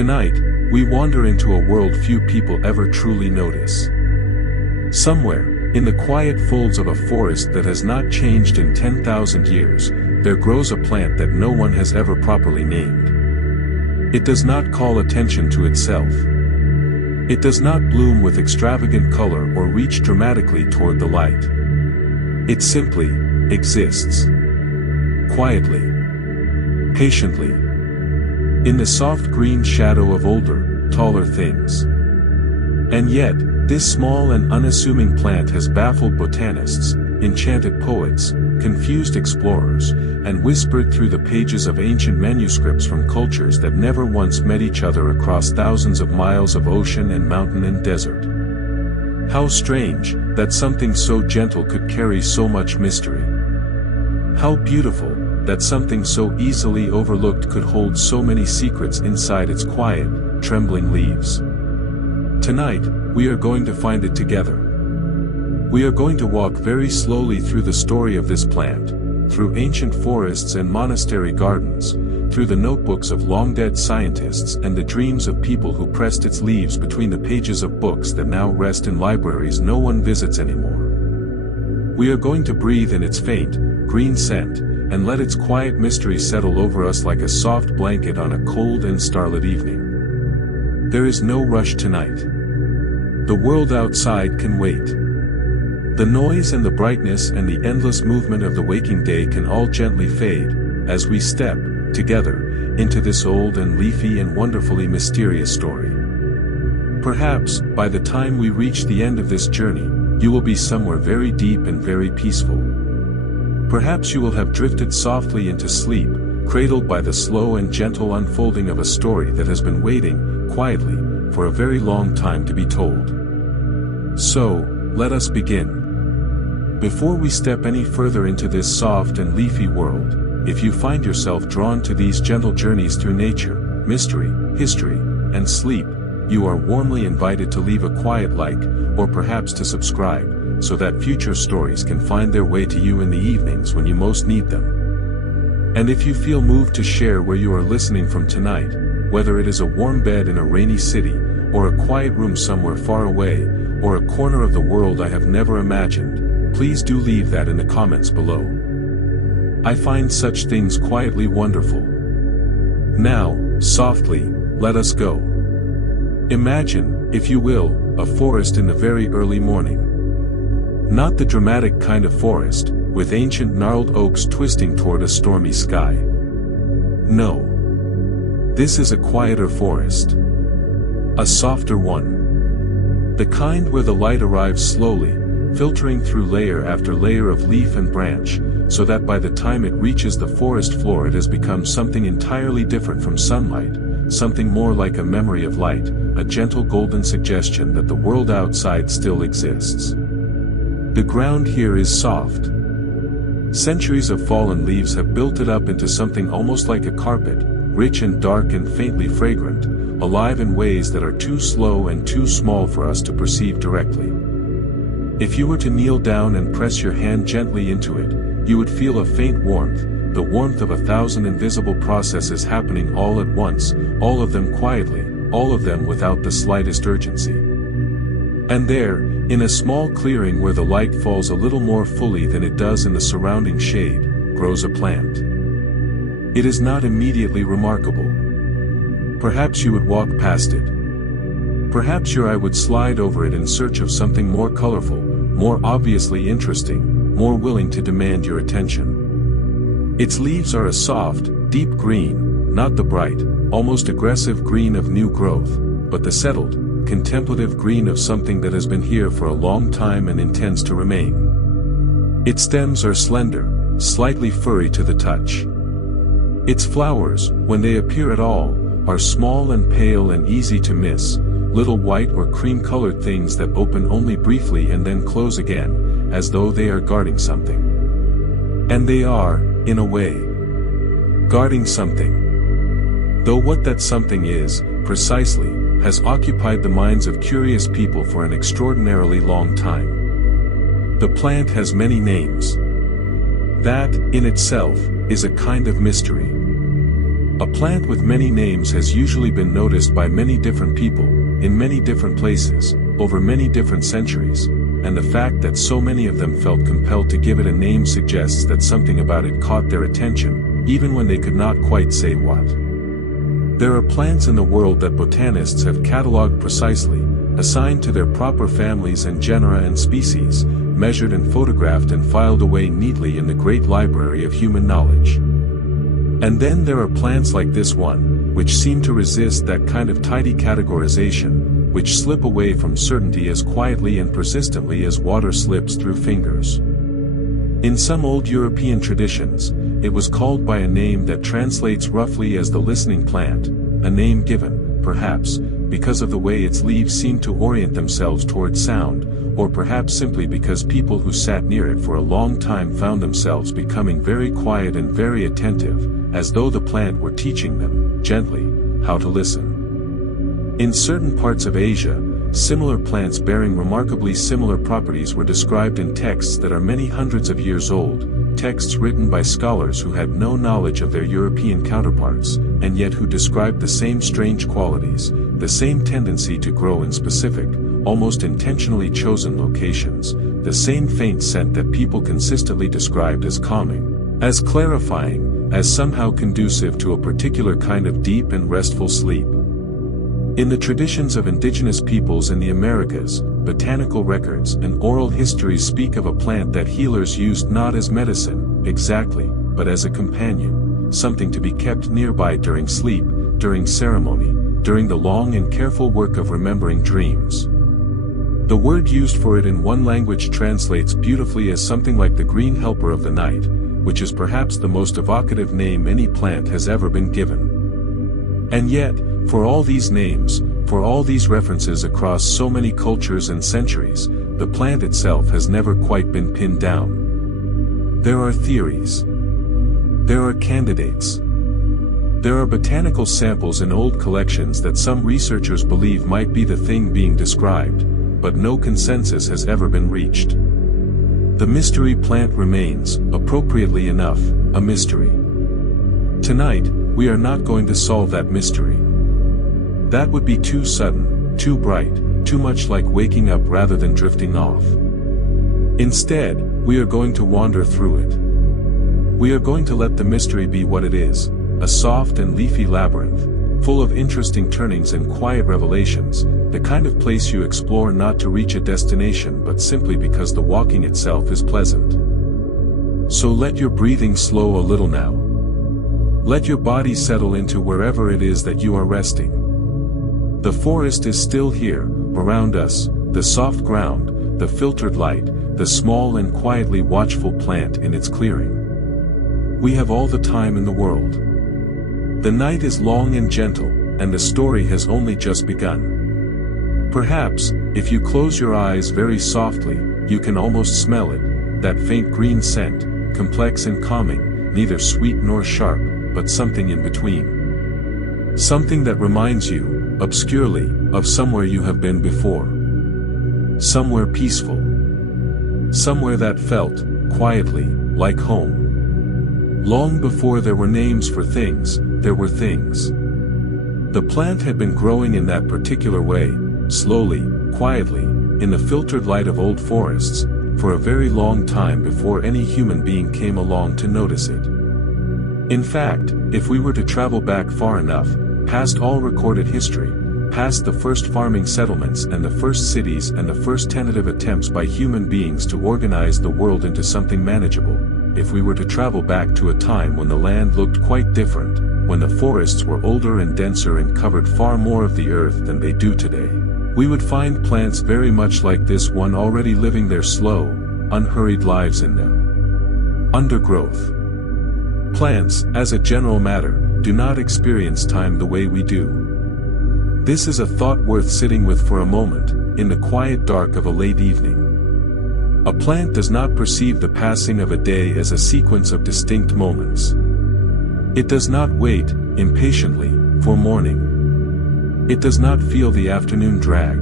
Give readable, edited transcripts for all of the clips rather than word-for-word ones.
Tonight, we wander into a world few people ever truly notice. Somewhere, in the quiet folds of a forest that has not changed in 10,000 years, there grows a plant that no one has ever properly named. It does not call attention to itself. It does not bloom with extravagant color or reach dramatically toward the light. It simply exists. Quietly. Patiently. In the soft green shadow of older, taller things. And yet, this small and unassuming plant has baffled botanists, enchanted poets, confused explorers, and whispered through the pages of ancient manuscripts from cultures that never once met each other across thousands of miles of ocean and mountain and desert. How strange, that something so gentle could carry so much mystery. How beautiful, that something so easily overlooked could hold so many secrets inside its quiet, trembling leaves. Tonight, we are going to find it together. We are going to walk very slowly through the story of this plant, through ancient forests and monastery gardens, through the notebooks of long-dead scientists and the dreams of people who pressed its leaves between the pages of books that now rest in libraries no one visits anymore. We are going to breathe in its faint, green scent, and let its quiet mystery settle over us like a soft blanket on a cold and starlit evening. There is no rush tonight. The world outside can wait. The noise and the brightness and the endless movement of the waking day can all gently fade, as we step, together, into this old and leafy and wonderfully mysterious story. Perhaps, by the time we reach the end of this journey, you will be somewhere very deep and very peaceful. Perhaps you will have drifted softly into sleep, cradled by the slow and gentle unfolding of a story that has been waiting, quietly, for a very long time to be told. So, let us begin. Before we step any further into this soft and leafy world, if you find yourself drawn to these gentle journeys through nature, mystery, history, and sleep, you are warmly invited to leave a quiet like, or perhaps to subscribe, so that future stories can find their way to you in the evenings when you most need them. And if you feel moved to share where you are listening from tonight, whether it is a warm bed in a rainy city, or a quiet room somewhere far away, or a corner of the world I have never imagined, please do leave that in the comments below. I find such things quietly wonderful. Now, softly, let us go. Imagine, if you will, a forest in the very early morning. Not the dramatic kind of forest, with ancient gnarled oaks twisting toward a stormy sky. No. This is a quieter forest. A softer one. The kind where the light arrives slowly, filtering through layer after layer of leaf and branch, so that by the time it reaches the forest floor it has become something entirely different from sunlight, something more like a memory of light, a gentle golden suggestion that the world outside still exists. The ground here is soft. Centuries of fallen leaves have built it up into something almost like a carpet, rich and dark and faintly fragrant, alive in ways that are too slow and too small for us to perceive directly. If you were to kneel down and press your hand gently into it, you would feel a faint warmth, the warmth of 1,000 invisible processes happening all at once, all of them quietly, all of them without the slightest urgency. And there, in a small clearing where the light falls a little more fully than it does in the surrounding shade, grows a plant. It is not immediately remarkable. Perhaps you would walk past it. Perhaps your eye would slide over it in search of something more colorful, more obviously interesting, more willing to demand your attention. Its leaves are a soft, deep green, not the bright, almost aggressive green of new growth, but the settled, contemplative green of something that has been here for a long time and intends to remain. Its stems are slender, slightly furry to the touch. Its flowers, when they appear at all, are small and pale and easy to miss, little white or cream-colored things that open only briefly and then close again, as though they are guarding something. And they are, in a way, guarding something. Though what that something is, precisely, has occupied the minds of curious people for an extraordinarily long time. The plant has many names. That, in itself, is a kind of mystery. A plant with many names has usually been noticed by many different people, in many different places, over many different centuries, and the fact that so many of them felt compelled to give it a name suggests that something about it caught their attention, even when they could not quite say what. There are plants in the world that botanists have catalogued precisely, assigned to their proper families and genera and species, measured and photographed and filed away neatly in the great library of human knowledge. And then there are plants like this one, which seem to resist that kind of tidy categorization, which slip away from certainty as quietly and persistently as water slips through fingers. In some old European traditions, it was called by a name that translates roughly as the listening plant, a name given, perhaps, because of the way its leaves seemed to orient themselves towards sound, or perhaps simply because people who sat near it for a long time found themselves becoming very quiet and very attentive, as though the plant were teaching them, gently, how to listen. In certain parts of Asia, similar plants bearing remarkably similar properties were described in texts that are many hundreds of years old, texts written by scholars who had no knowledge of their European counterparts, and yet who described the same strange qualities, the same tendency to grow in specific, almost intentionally chosen locations, the same faint scent that people consistently described as calming, as clarifying, as somehow conducive to a particular kind of deep and restful sleep. In the traditions of indigenous peoples in the Americas, botanical records and oral histories speak of a plant that healers used not as medicine, exactly, but as a companion, something to be kept nearby during sleep, during ceremony, during the long and careful work of remembering dreams. The word used for it in one language translates beautifully as something like the green helper of the night, which is perhaps the most evocative name any plant has ever been given. And yet, for all these names, for all these references across so many cultures and centuries, the plant itself has never quite been pinned down. There are theories. There are candidates. There are botanical samples in old collections that some researchers believe might be the thing being described, but no consensus has ever been reached. The mystery plant remains, appropriately enough, a mystery. Tonight, we are not going to solve that mystery. That would be too sudden, too bright, too much like waking up rather than drifting off. Instead, we are going to wander through it. We are going to let the mystery be what it is, a soft and leafy labyrinth, full of interesting turnings and quiet revelations, the kind of place you explore not to reach a destination but simply because the walking itself is pleasant. So let your breathing slow a little now. Let your body settle into wherever it is that you are resting. The forest is still here, around us, the soft ground, the filtered light, the small and quietly watchful plant in its clearing. We have all the time in the world. The night is long and gentle, and the story has only just begun. Perhaps, if you close your eyes very softly, you can almost smell it, that faint green scent, complex and calming, neither sweet nor sharp, but something in between. Something that reminds you, obscurely, of somewhere you have been before. Somewhere peaceful. Somewhere that felt, quietly, like home. Long before there were names for things, there were things. The plant had been growing in that particular way, slowly, quietly, in the filtered light of old forests, for a very long time before any human being came along to notice it. In fact, if we were to travel back far enough, past all recorded history, past the first farming settlements and the first cities and the first tentative attempts by human beings to organize the world into something manageable, if we were to travel back to a time when the land looked quite different, when the forests were older and denser and covered far more of the earth than they do today, we would find plants very much like this one already living their slow, unhurried lives in the undergrowth. Plants, as a general matter, do not experience time the way we do. This is a thought worth sitting with for a moment, in the quiet dark of a late evening. A plant does not perceive the passing of a day as a sequence of distinct moments. It does not wait, impatiently, for morning. It does not feel the afternoon drag.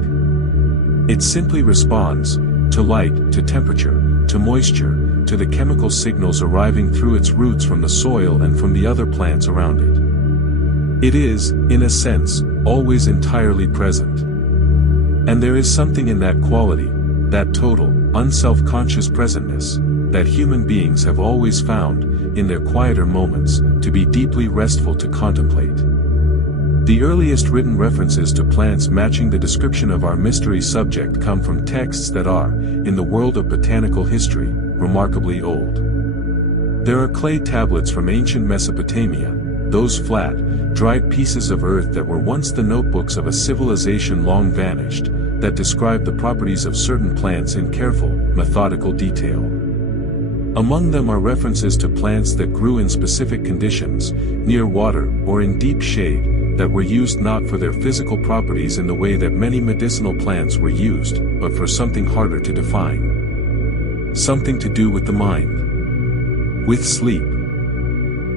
It simply responds, to light, to temperature, to moisture, to the chemical signals arriving through its roots from the soil and from the other plants around it. It is, in a sense, always entirely present. And there is something in that quality, that total, unself-conscious presentness, that human beings have always found, in their quieter moments, to be deeply restful to contemplate. The earliest written references to plants matching the description of our mystery subject come from texts that are, in the world of botanical history, remarkably old. There are clay tablets from ancient Mesopotamia, those flat, dried pieces of earth that were once the notebooks of a civilization long vanished, that describe the properties of certain plants in careful, methodical detail. Among them are references to plants that grew in specific conditions, near water or in deep shade, that were used not for their physical properties in the way that many medicinal plants were used, but for something harder to define. Something to do with the mind. With sleep.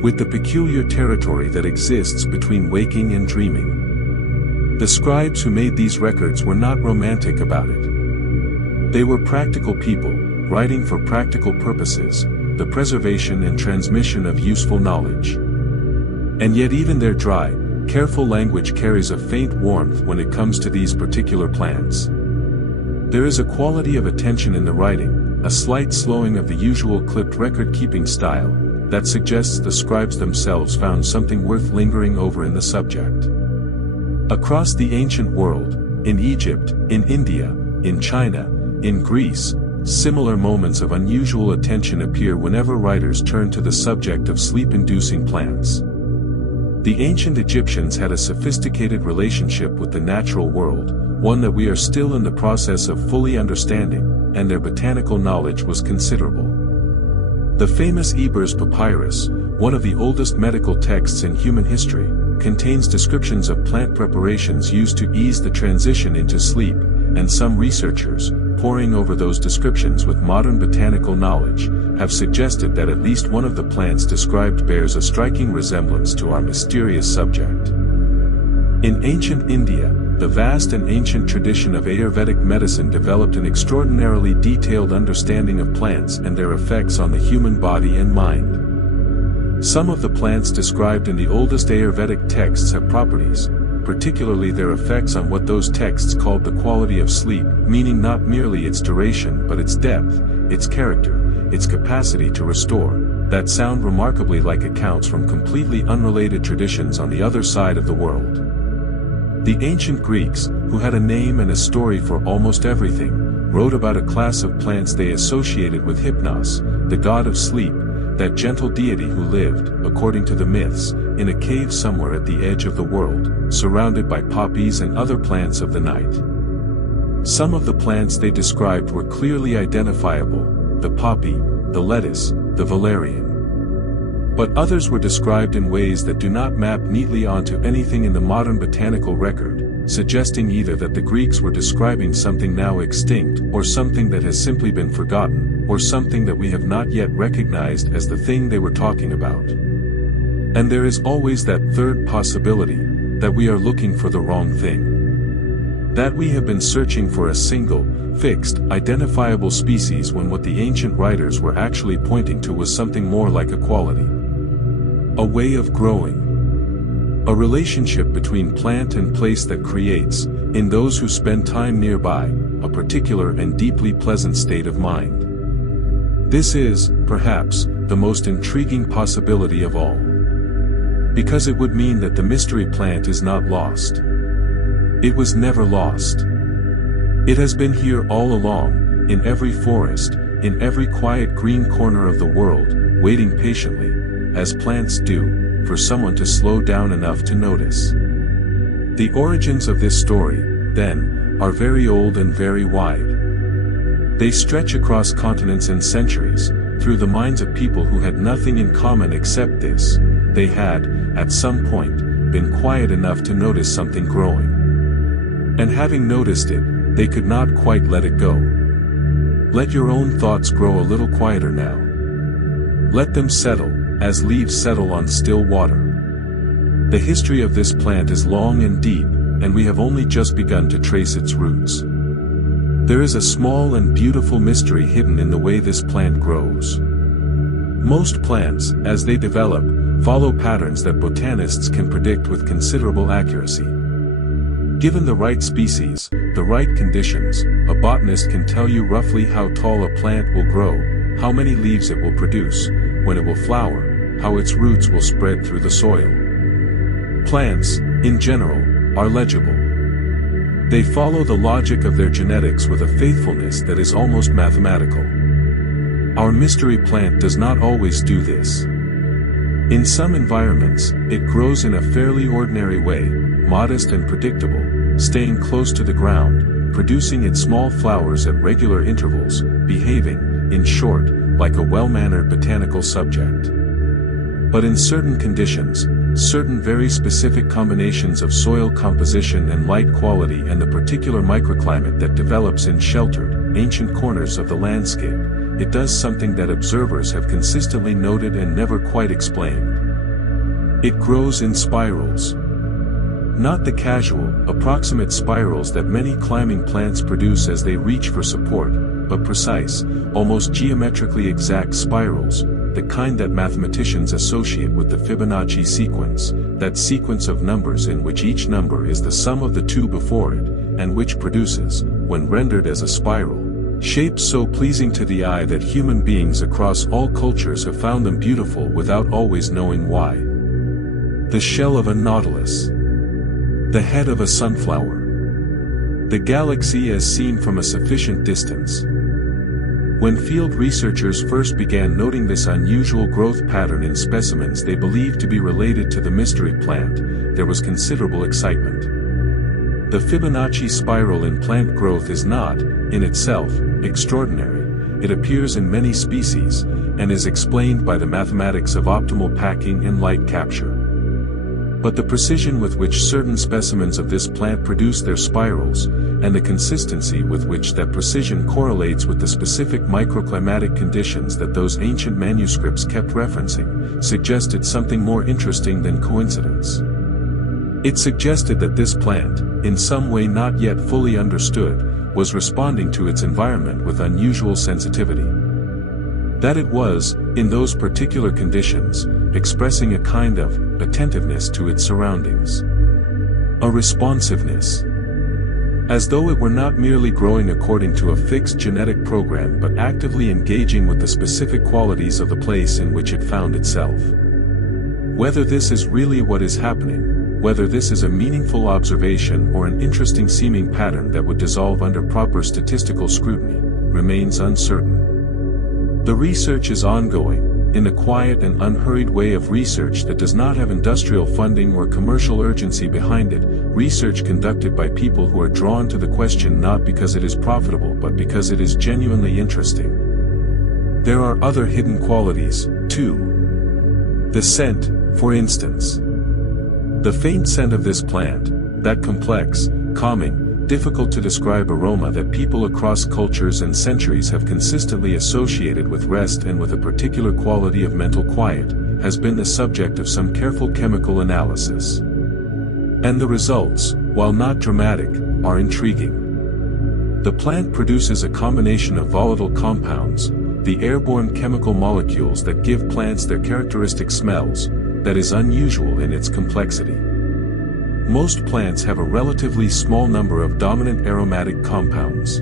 With the peculiar territory that exists between waking and dreaming. The scribes who made these records were not romantic about it. They were practical people, writing for practical purposes, the preservation and transmission of useful knowledge. And yet even their dry, careful language carries a faint warmth when it comes to these particular plants. There is a quality of attention in the writing, a slight slowing of the usual clipped record-keeping style, that suggests the scribes themselves found something worth lingering over in the subject. Across the ancient world, in Egypt, in India, in China, in Greece, similar moments of unusual attention appear whenever writers turn to the subject of sleep-inducing plants. The ancient Egyptians had a sophisticated relationship with the natural world, one that we are still in the process of fully understanding, and their botanical knowledge was considerable. The famous Ebers Papyrus, one of the oldest medical texts in human history, contains descriptions of plant preparations used to ease the transition into sleep, and some researchers, poring over those descriptions with modern botanical knowledge, have suggested that at least one of the plants described bears a striking resemblance to our mysterious subject. In ancient India, the vast and ancient tradition of Ayurvedic medicine developed an extraordinarily detailed understanding of plants and their effects on the human body and mind. Some of the plants described in the oldest Ayurvedic texts have properties, particularly their effects on what those texts called the quality of sleep, meaning not merely its duration but its depth, its character, its capacity to restore, that sound remarkably like accounts from completely unrelated traditions on the other side of the world. The ancient Greeks, who had a name and a story for almost everything, wrote about a class of plants they associated with Hypnos, the god of sleep, that gentle deity who lived, according to the myths, in a cave somewhere at the edge of the world, surrounded by poppies and other plants of the night. Some of the plants they described were clearly identifiable, the poppy, the lettuce, the valerian. But others were described in ways that do not map neatly onto anything in the modern botanical record, suggesting either that the Greeks were describing something now extinct or something that has simply been forgotten, or something that we have not yet recognized as the thing they were talking about. And there is always that third possibility, that we are looking for the wrong thing. That we have been searching for a single, fixed, identifiable species when what the ancient writers were actually pointing to was something more like a quality. A way of growing. A relationship between plant and place that creates, in those who spend time nearby, a particular and deeply pleasant state of mind. This is, perhaps, the most intriguing possibility of all. Because it would mean that the mystery plant is not lost. It was never lost. It has been here all along, in every forest, in every quiet green corner of the world, waiting patiently, as plants do, for someone to slow down enough to notice. The origins of this story, then, are very old and very wide. They stretch across continents and centuries, through the minds of people who had nothing in common except this: they had, at some point, been quiet enough to notice something growing. And having noticed it, they could not quite let it go. Let your own thoughts grow a little quieter now. Let them settle, as leaves settle on still water. The history of this plant is long and deep, and we have only just begun to trace its roots. There is a small and beautiful mystery hidden in the way this plant grows. Most plants, as they develop, follow patterns that botanists can predict with considerable accuracy. Given the right species, the right conditions, a botanist can tell you roughly how tall a plant will grow, how many leaves it will produce, when it will flower, how its roots will spread through the soil. Plants, in general, are legible. They follow the logic of their genetics with a faithfulness that is almost mathematical. Our mystery plant does not always do this. In some environments, it grows in a fairly ordinary way, modest and predictable, staying close to the ground, producing its small flowers at regular intervals, behaving, in short, like a well-mannered botanical subject. But in certain conditions, certain very specific combinations of soil composition and light quality and the particular microclimate that develops in sheltered, ancient corners of the landscape, it does something that observers have consistently noted and never quite explained. It grows in spirals. Not the casual, approximate spirals that many climbing plants produce as they reach for support, but precise, almost geometrically exact spirals, the kind that mathematicians associate with the Fibonacci sequence, that sequence of numbers in which each number is the sum of the two before it, and which produces, when rendered as a spiral, shapes so pleasing to the eye that human beings across all cultures have found them beautiful without always knowing why. The shell of a nautilus. The head of a sunflower. The galaxy as seen from a sufficient distance. When field researchers first began noting this unusual growth pattern in specimens they believed to be related to the mystery plant, there was considerable excitement. The Fibonacci spiral in plant growth is not, in itself, extraordinary. It appears in many species, and is explained by the mathematics of optimal packing and light capture. But the precision with which certain specimens of this plant produce their spirals, and the consistency with which that precision correlates with the specific microclimatic conditions that those ancient manuscripts kept referencing, suggested something more interesting than coincidence. It suggested that this plant, in some way not yet fully understood, was responding to its environment with unusual sensitivity. That it was, in those particular conditions, expressing a kind of attentiveness to its surroundings. A responsiveness. As though it were not merely growing according to a fixed genetic program but actively engaging with the specific qualities of the place in which it found itself. Whether this is really what is happening, whether this is a meaningful observation or an interesting seeming pattern that would dissolve under proper statistical scrutiny, remains uncertain. The research is ongoing, in the quiet and unhurried way of research that does not have industrial funding or commercial urgency behind it, research conducted by people who are drawn to the question not because it is profitable but because it is genuinely interesting. There are other hidden qualities, too. The scent, for instance. The faint scent of this plant, that complex, calming, difficult to describe aroma that people across cultures and centuries have consistently associated with rest and with a particular quality of mental quiet, has been the subject of some careful chemical analysis. And the results, while not dramatic, are intriguing. The plant produces a combination of volatile compounds, the airborne chemical molecules that give plants their characteristic smells, that is unusual in its complexity. Most plants have a relatively small number of dominant aromatic compounds.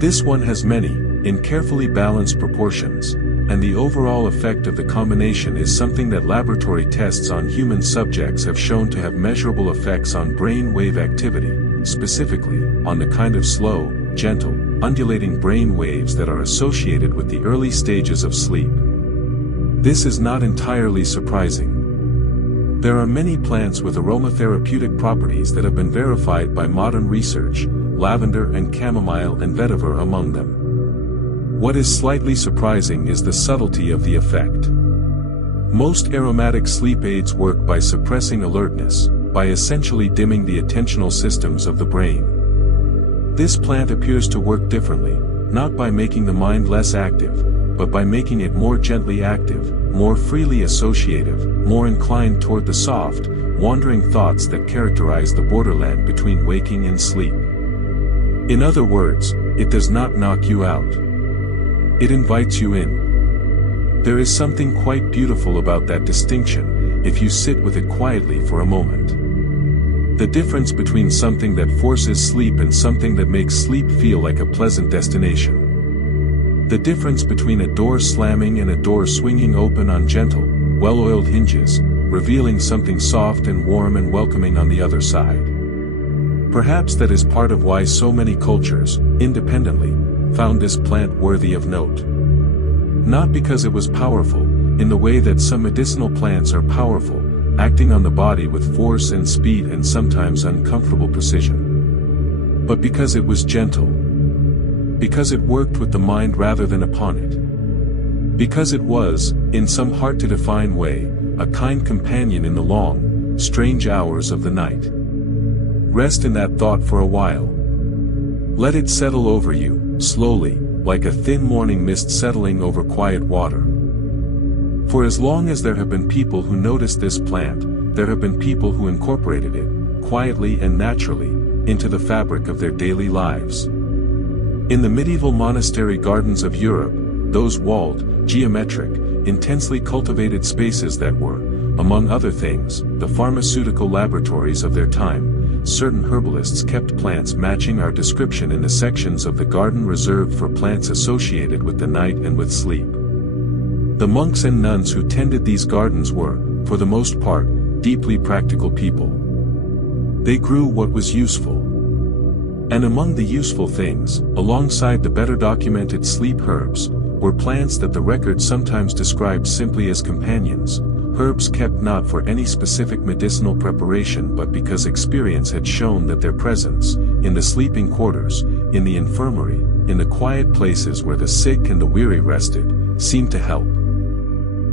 This one has many, in carefully balanced proportions, and the overall effect of the combination is something that laboratory tests on human subjects have shown to have measurable effects on brain wave activity, specifically, on the kind of slow, gentle, undulating brain waves that are associated with the early stages of sleep. This is not entirely surprising. There are many plants with aromatherapeutic properties that have been verified by modern research, lavender and chamomile and vetiver among them. What is slightly surprising is the subtlety of the effect. Most aromatic sleep aids work by suppressing alertness, by essentially dimming the attentional systems of the brain. This plant appears to work differently, not by making the mind less active, but by making it more gently active, more freely associative, more inclined toward the soft, wandering thoughts that characterize the borderland between waking and sleep. In other words, it does not knock you out. It invites you in. There is something quite beautiful about that distinction, if you sit with it quietly for a moment. The difference between something that forces sleep and something that makes sleep feel like a pleasant destination. The difference between a door slamming and a door swinging open on gentle, well-oiled hinges, revealing something soft and warm and welcoming on the other side. Perhaps that is part of why so many cultures, independently, found this plant worthy of note. Not because it was powerful, in the way that some medicinal plants are powerful, acting on the body with force and speed and sometimes uncomfortable precision. But because it was gentle. Because it worked with the mind rather than upon it. Because it was, in some hard-to-define way, a kind companion in the long, strange hours of the night. Rest in that thought for a while. Let it settle over you, slowly, like a thin morning mist settling over quiet water. For as long as there have been people who noticed this plant, there have been people who incorporated it, quietly and naturally, into the fabric of their daily lives. In the medieval monastery gardens of Europe, those walled, geometric, intensely cultivated spaces that were, among other things, the pharmaceutical laboratories of their time, certain herbalists kept plants matching our description in the sections of the garden reserved for plants associated with the night and with sleep. The monks and nuns who tended these gardens were, for the most part, deeply practical people. They grew what was useful. And among the useful things, alongside the better documented sleep herbs, were plants that the record sometimes described simply as companions, herbs kept not for any specific medicinal preparation but because experience had shown that their presence, in the sleeping quarters, in the infirmary, in the quiet places where the sick and the weary rested, seemed to help.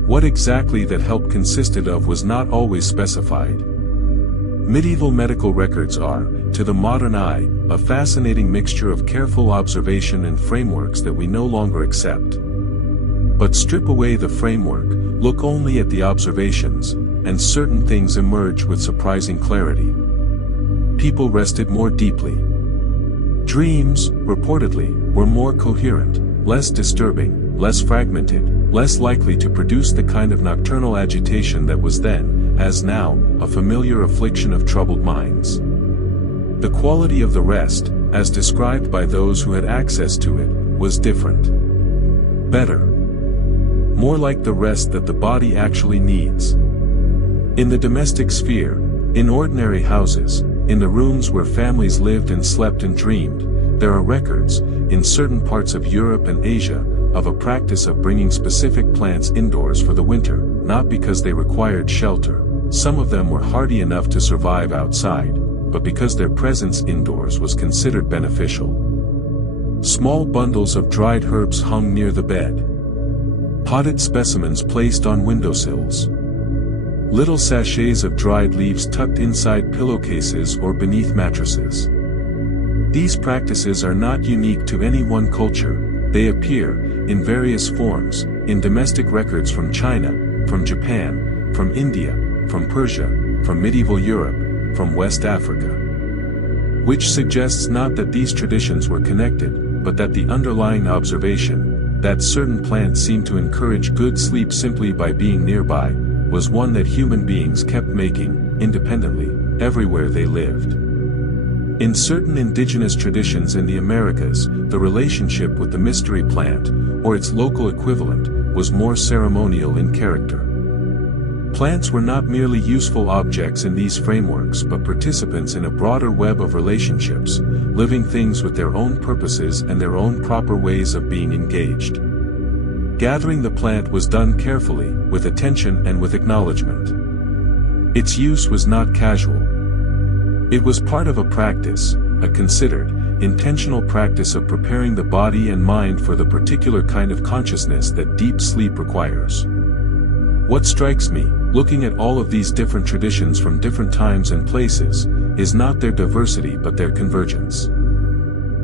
What exactly that help consisted of was not always specified. Medieval medical records are, to the modern eye, a fascinating mixture of careful observation and frameworks that we no longer accept. But strip away the framework, look only at the observations, and certain things emerge with surprising clarity. People rested more deeply. Dreams, reportedly, were more coherent, less disturbing, less fragmented, less likely to produce the kind of nocturnal agitation that was then, as now, a familiar affliction of troubled minds. The quality of the rest, as described by those who had access to it, was different. Better. More like the rest that the body actually needs. In the domestic sphere, in ordinary houses, in the rooms where families lived and slept and dreamed, there are records, in certain parts of Europe and Asia, of a practice of bringing specific plants indoors for the winter, not because they required shelter, some of them were hardy enough to survive outside, but because their presence indoors was considered beneficial. Small bundles of dried herbs hung near the bed. Potted specimens placed on windowsills. Little sachets of dried leaves tucked inside pillowcases or beneath mattresses. These practices are not unique to any one culture, they appear, in various forms, in domestic records from China, from Japan, from India, from Persia, from medieval Europe, from West Africa. Which suggests not that these traditions were connected, but that the underlying observation, that certain plants seem to encourage good sleep simply by being nearby, was one that human beings kept making, independently, everywhere they lived. In certain indigenous traditions in the Americas, the relationship with the mystery plant, or its local equivalent, was more ceremonial in character. Plants were not merely useful objects in these frameworks but participants in a broader web of relationships, living things with their own purposes and their own proper ways of being engaged. Gathering the plant was done carefully, with attention and with acknowledgement. Its use was not casual. It was part of a practice, a considered, intentional practice of preparing the body and mind for the particular kind of consciousness that deep sleep requires. What strikes me, looking at all of these different traditions from different times and places, is not their diversity but their convergence.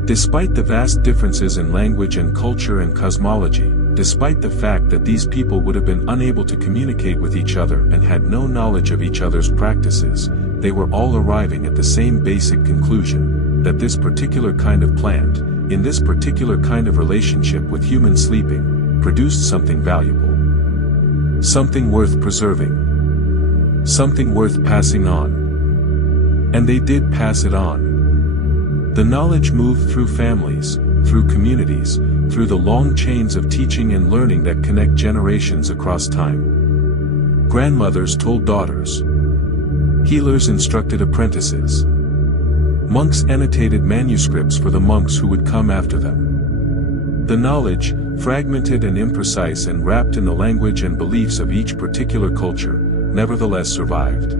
Despite the vast differences in language and culture and cosmology, despite the fact that these people would have been unable to communicate with each other and had no knowledge of each other's practices, they were all arriving at the same basic conclusion, that this particular kind of plant, in this particular kind of relationship with human sleeping, produced something valuable. something worth preserving, something worth passing on. And they did pass it on. The knowledge moved through families, through communities, through the long chains of teaching and learning that connect generations across time. Grandmothers told daughters. Healers instructed apprentices. Monks annotated manuscripts for the monks who would come after them. The knowledge, fragmented and imprecise and wrapped in the language and beliefs of each particular culture, nevertheless survived.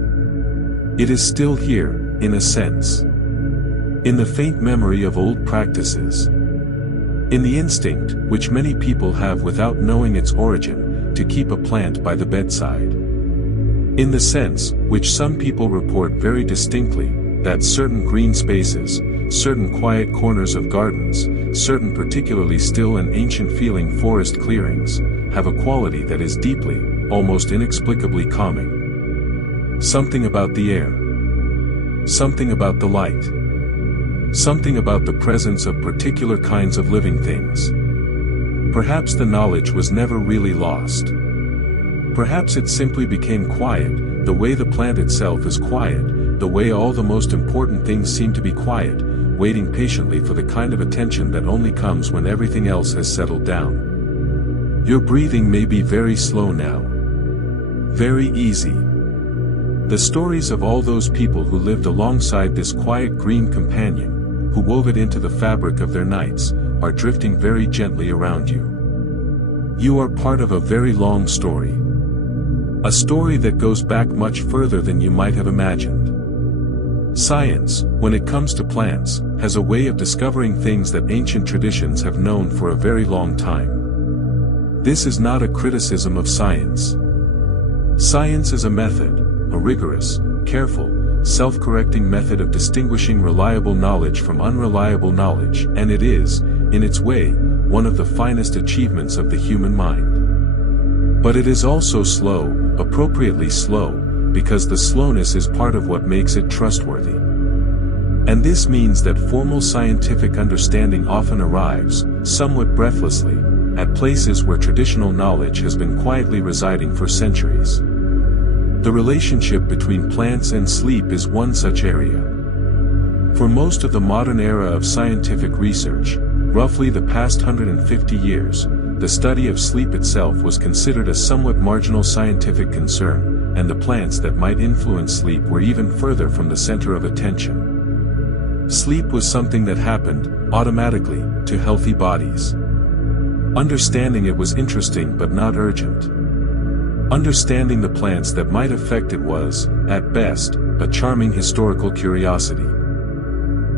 It is still here, in a sense. In the faint memory of old practices. In the instinct, which many people have without knowing its origin, to keep a plant by the bedside. In the sense, which some people report very distinctly, that certain green spaces, certain quiet corners of gardens, certain particularly still and ancient-feeling forest clearings, have a quality that is deeply, almost inexplicably calming. Something about the air. Something about the light. Something about the presence of particular kinds of living things. Perhaps the knowledge was never really lost. Perhaps it simply became quiet, the way the plant itself is quiet, the way all the most important things seem to be quiet, waiting patiently for the kind of attention that only comes when everything else has settled down. Your breathing may be very slow now. Very easy. The stories of all those people who lived alongside this quiet green companion, who wove it into the fabric of their nights, are drifting very gently around you. You are part of a very long story. A story that goes back much further than you might have imagined. Science, when it comes to plants, has a way of discovering things that ancient traditions have known for a very long time. This is not a criticism of science. Science is a method, a rigorous, careful, self-correcting method of distinguishing reliable knowledge from unreliable knowledge, and it is, in its way, one of the finest achievements of the human mind. But it is also slow, appropriately slow, because the slowness is part of what makes it trustworthy. And this means that formal scientific understanding often arrives, somewhat breathlessly, at places where traditional knowledge has been quietly residing for centuries. The relationship between plants and sleep is one such area. For most of the modern era of scientific research, roughly the past 150 years, the study of sleep itself was considered a somewhat marginal scientific concern, and the plants that might influence sleep were even further from the center of attention. Sleep was something that happened, automatically, to healthy bodies. Understanding it was interesting but not urgent. Understanding the plants that might affect it was, at best, a charming historical curiosity.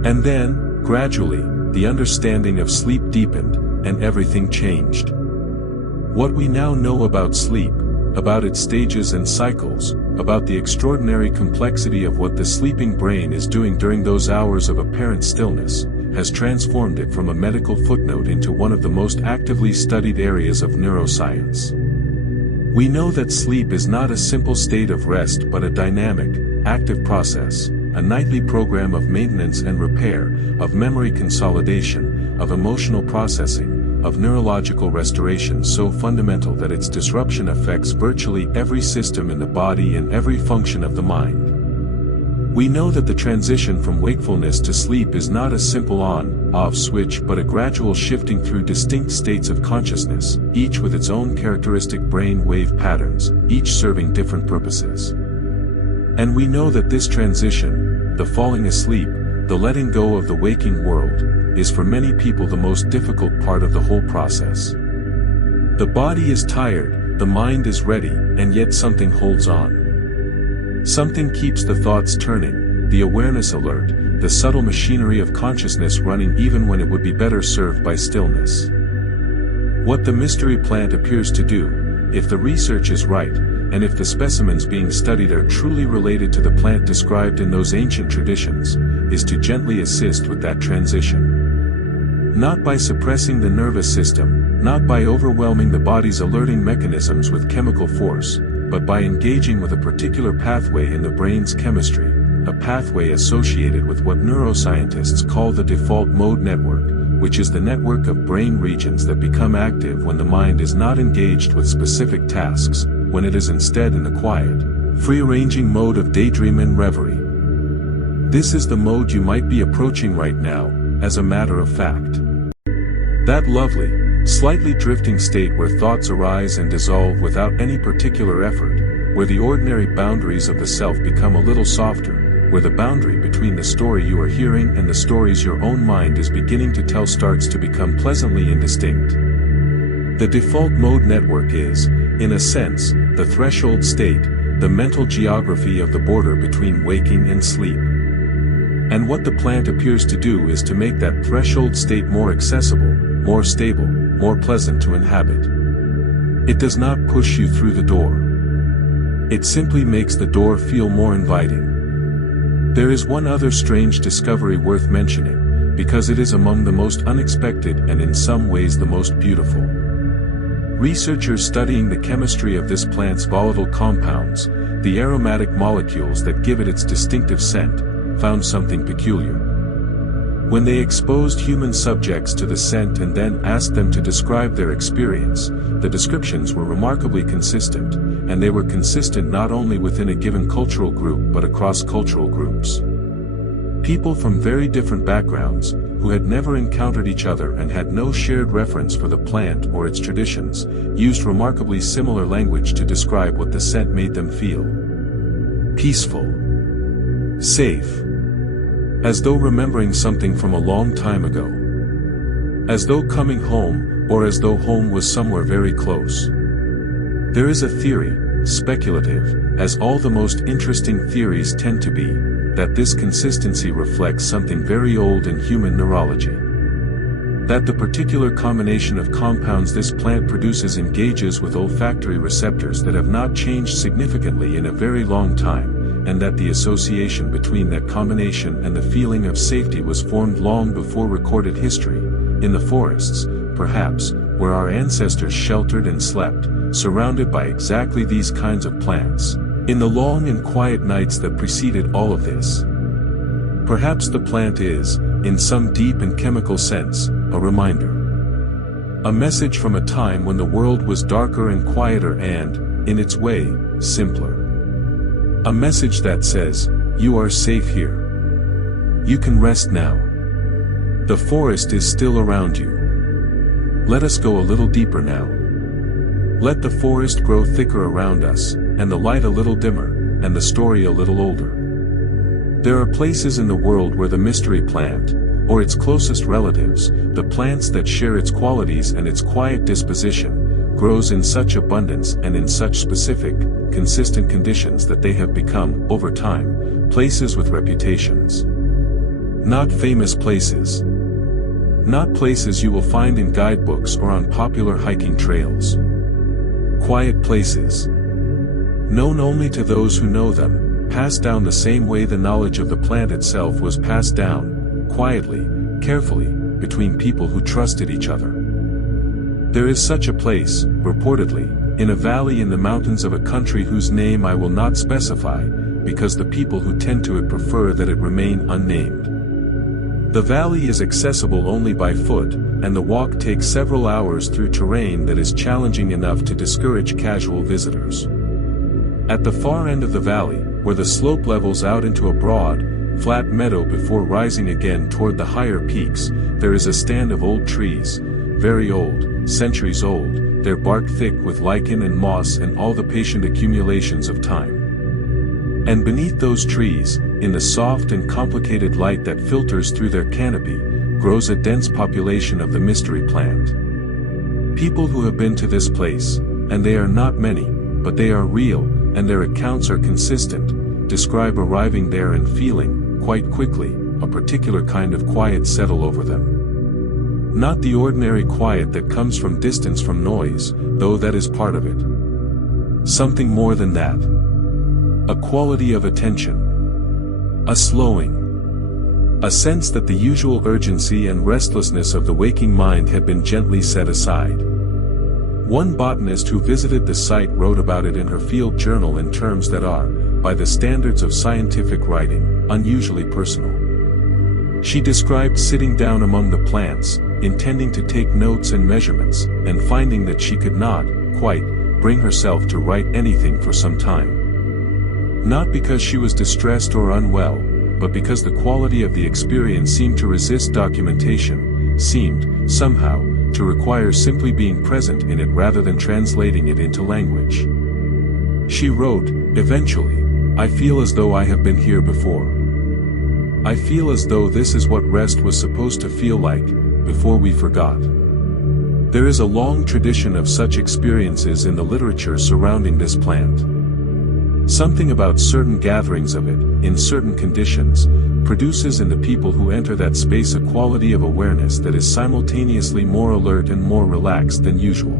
And then, gradually, the understanding of sleep deepened, and everything changed. What we now know about sleep, about its stages and cycles, about the extraordinary complexity of what the sleeping brain is doing during those hours of apparent stillness, has transformed it from a medical footnote into one of the most actively studied areas of neuroscience. We know that sleep is not a simple state of rest but a dynamic, active process, a nightly program of maintenance and repair, of memory consolidation, of emotional processing, of neurological restoration so fundamental that its disruption affects virtually every system in the body and every function of the mind. We know that the transition from wakefulness to sleep is not a simple on-off switch but a gradual shifting through distinct states of consciousness, each with its own characteristic brain wave patterns, each serving different purposes. And we know that this transition, the falling asleep, the letting go of the waking world, is for many people the most difficult part of the whole process. The body is tired, the mind is ready, and yet something holds on. Something keeps the thoughts turning, the awareness alert, the subtle machinery of consciousness running even when it would be better served by stillness. What the mystery plant appears to do, if the research is right, and if the specimens being studied are truly related to the plant described in those ancient traditions, is to gently assist with that transition. Not by suppressing the nervous system, not by overwhelming the body's alerting mechanisms with chemical force, but by engaging with a particular pathway in the brain's chemistry, a pathway associated with what neuroscientists call the default mode network, which is the network of brain regions that become active when the mind is not engaged with specific tasks, when it is instead in the quiet, free-ranging mode of daydream and reverie. This is the mode you might be approaching right now, as a matter of fact. That lovely, slightly drifting state where thoughts arise and dissolve without any particular effort, where the ordinary boundaries of the self become a little softer, where the boundary between the story you are hearing and the stories your own mind is beginning to tell starts to become pleasantly indistinct. The default mode network is, in a sense, the threshold state, the mental geography of the border between waking and sleep. And what the plant appears to do is to make that threshold state more accessible, more stable, more pleasant to inhabit. It does not push you through the door. It simply makes the door feel more inviting. There is one other strange discovery worth mentioning, because it is among the most unexpected and in some ways the most beautiful. Researchers studying the chemistry of this plant's volatile compounds, the aromatic molecules that give it its distinctive scent, found something peculiar. When they exposed human subjects to the scent and then asked them to describe their experience, the descriptions were remarkably consistent, and they were consistent not only within a given cultural group but across cultural groups. People from very different backgrounds, who had never encountered each other and had no shared reference for the plant or its traditions, used remarkably similar language to describe what the scent made them feel. Peaceful. Safe. As though remembering something from a long time ago. As though coming home, or as though home was somewhere very close. There is a theory, speculative, as all the most interesting theories tend to be, that this consistency reflects something very old in human neurology. That the particular combination of compounds this plant produces engages with olfactory receptors that have not changed significantly in a very long time, and that the association between that combination and the feeling of safety was formed long before recorded history, in the forests, perhaps, where our ancestors sheltered and slept, surrounded by exactly these kinds of plants, in the long and quiet nights that preceded all of this. Perhaps the plant is, in some deep and chemical sense, a reminder. A message from a time when the world was darker and quieter and, in its way, simpler. A message that says, you are safe here. You can rest now. The forest is still around you. Let us go a little deeper now. Let the forest grow thicker around us, and the light a little dimmer, and the story a little older. There are places in the world where the mystery plant, or its closest relatives, the plants that share its qualities and its quiet disposition, grows in such abundance and in such specific, consistent conditions that they have become, over time, places with reputations. Not famous places. Not places you will find in guidebooks or on popular hiking trails. Quiet places. Known only to those who know them, passed down the same way the knowledge of the plant itself was passed down, quietly, carefully, between people who trusted each other. There is such a place, reportedly, in a valley in the mountains of a country whose name I will not specify, because the people who tend to it prefer that it remain unnamed. The valley is accessible only by foot, and the walk takes several hours through terrain that is challenging enough to discourage casual visitors. At the far end of the valley, where the slope levels out into a broad, flat meadow before rising again toward the higher peaks, there is a stand of old trees, very old, centuries old, their bark thick with lichen and moss and all the patient accumulations of time. And beneath those trees, in the soft and complicated light that filters through their canopy, grows a dense population of the mystery plant. People who have been to this place, and they are not many, but they are real, and their accounts are consistent, describe arriving there and feeling, quite quickly, a particular kind of quiet settle over them. Not the ordinary quiet that comes from distance from noise, though that is part of it. Something more than that. A quality of attention. A slowing. A sense that the usual urgency and restlessness of the waking mind had been gently set aside. One botanist who visited the site wrote about it in her field journal in terms that are, by the standards of scientific writing, unusually personal. She described sitting down among the plants, intending to take notes and measurements, and finding that she could not, quite, bring herself to write anything for some time. Not because she was distressed or unwell, but because the quality of the experience seemed to resist documentation, seemed, somehow, to require simply being present in it rather than translating it into language. She wrote, eventually, "I feel as though I have been here before. I feel as though this is what rest was supposed to feel like, before we forgot." There is a long tradition of such experiences in the literature surrounding this plant. Something about certain gatherings of it, in certain conditions, produces in the people who enter that space a quality of awareness that is simultaneously more alert and more relaxed than usual.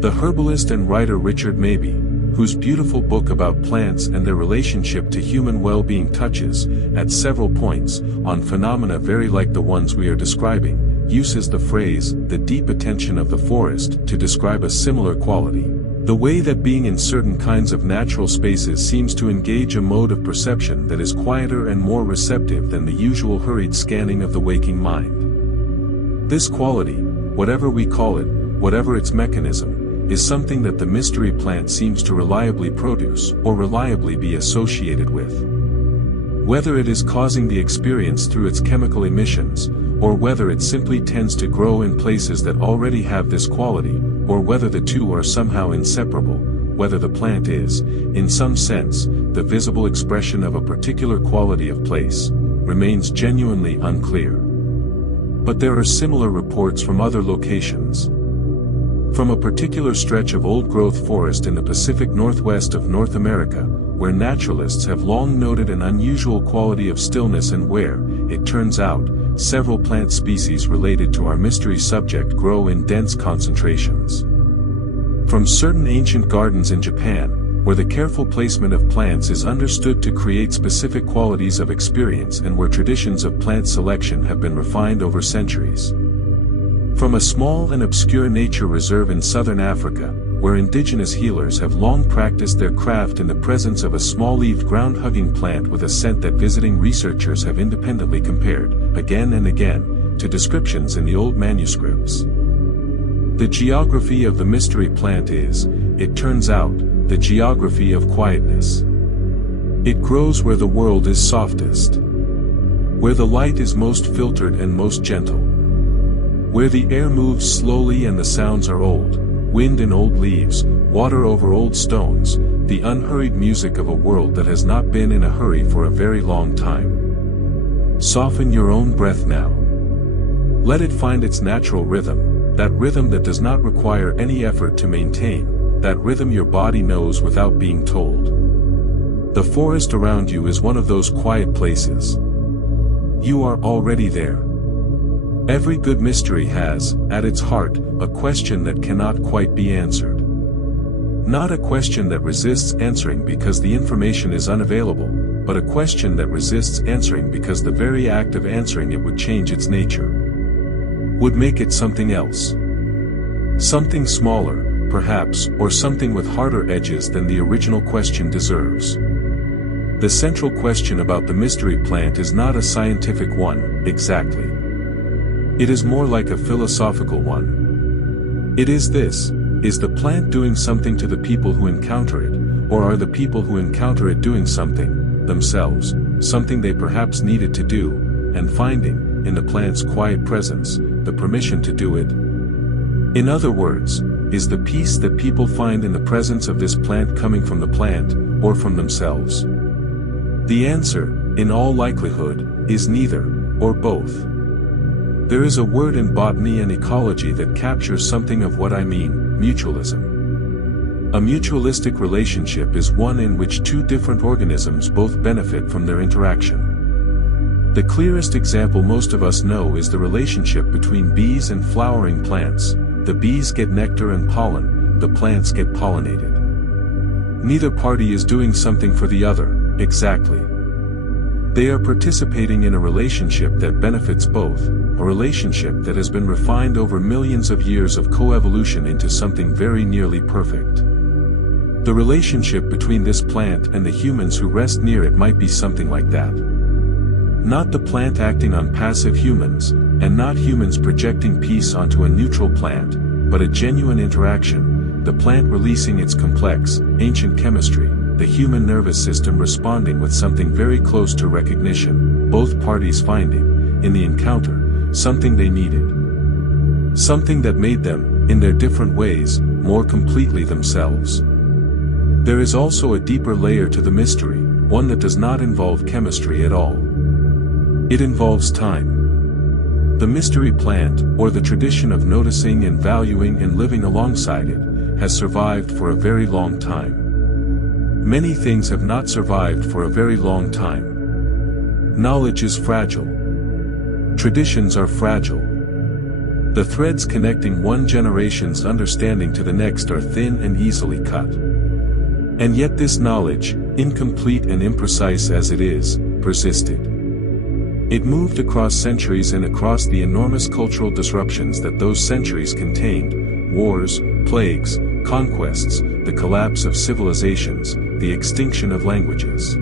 The herbalist and writer Richard Mabey, whose beautiful book about plants and their relationship to human well-being touches, at several points, on phenomena very like the ones we are describing, uses the phrase, "the deep attention of the forest," to describe a similar quality. The way that being in certain kinds of natural spaces seems to engage a mode of perception that is quieter and more receptive than the usual hurried scanning of the waking mind. This quality, whatever we call it, whatever its mechanism, is something that the mystery plant seems to reliably produce, or reliably be associated with. Whether it is causing the experience through its chemical emissions, or whether it simply tends to grow in places that already have this quality, or whether the two are somehow inseparable, whether the plant is, in some sense, the visible expression of a particular quality of place, remains genuinely unclear. But there are similar reports from other locations. From a particular stretch of old-growth forest in the Pacific Northwest of North America, where naturalists have long noted an unusual quality of stillness and where, it turns out, several plant species related to our mystery subject grow in dense concentrations. From certain ancient gardens in Japan, where the careful placement of plants is understood to create specific qualities of experience and where traditions of plant selection have been refined over centuries. From a small and obscure nature reserve in southern Africa, where indigenous healers have long practiced their craft in the presence of a small-leaved ground-hugging plant with a scent that visiting researchers have independently compared, again and again, to descriptions in the old manuscripts. The geography of the mystery plant is, it turns out, the geography of quietness. It grows where the world is softest, where the light is most filtered and most gentle, where the air moves slowly and the sounds are old, wind in old leaves, water over old stones, the unhurried music of a world that has not been in a hurry for a very long time. Soften your own breath now. Let it find its natural rhythm, that rhythm that does not require any effort to maintain, that rhythm your body knows without being told. The forest around you is one of those quiet places. You are already there. Every good mystery has, at its heart, a question that cannot quite be answered. Not a question that resists answering because the information is unavailable, but a question that resists answering because the very act of answering it would change its nature. Would make it something else. Something smaller, perhaps, or something with harder edges than the original question deserves. The central question about the mystery plant is not a scientific one, exactly. It is more like a philosophical one. It is this: is the plant doing something to the people who encounter it, or are the people who encounter it doing something, themselves, something they perhaps needed to do, and finding, in the plant's quiet presence, the permission to do it? In other words, is the peace that people find in the presence of this plant coming from the plant, or from themselves? The answer, in all likelihood, is neither, or both. There is a word in botany and ecology that captures something of what I mean: mutualism. A mutualistic relationship is one in which two different organisms both benefit from their interaction. The clearest example most of us know is the relationship between bees and flowering plants. The bees get nectar and pollen, the plants get pollinated. Neither party is doing something for the other, exactly. They are participating in a relationship that benefits both, a relationship that has been refined over millions of years of coevolution into something very nearly perfect. The relationship between this plant and the humans who rest near it might be something like that. Not the plant acting on passive humans, and not humans projecting peace onto a neutral plant, but a genuine interaction, the plant releasing its complex, ancient chemistry, the human nervous system responding with something very close to recognition, both parties finding, in the encounter, something they needed. Something that made them, in their different ways, more completely themselves. There is also a deeper layer to the mystery, one that does not involve chemistry at all. It involves time. The mystery plant, or the tradition of noticing and valuing and living alongside it, has survived for a very long time. Many things have not survived for a very long time. Knowledge is fragile. Traditions are fragile. The threads connecting one generation's understanding to the next are thin and easily cut. And yet this knowledge, incomplete and imprecise as it is, persisted. It moved across centuries and across the enormous cultural disruptions that those centuries contained: wars, plagues, conquests, the collapse of civilizations, the extinction of languages.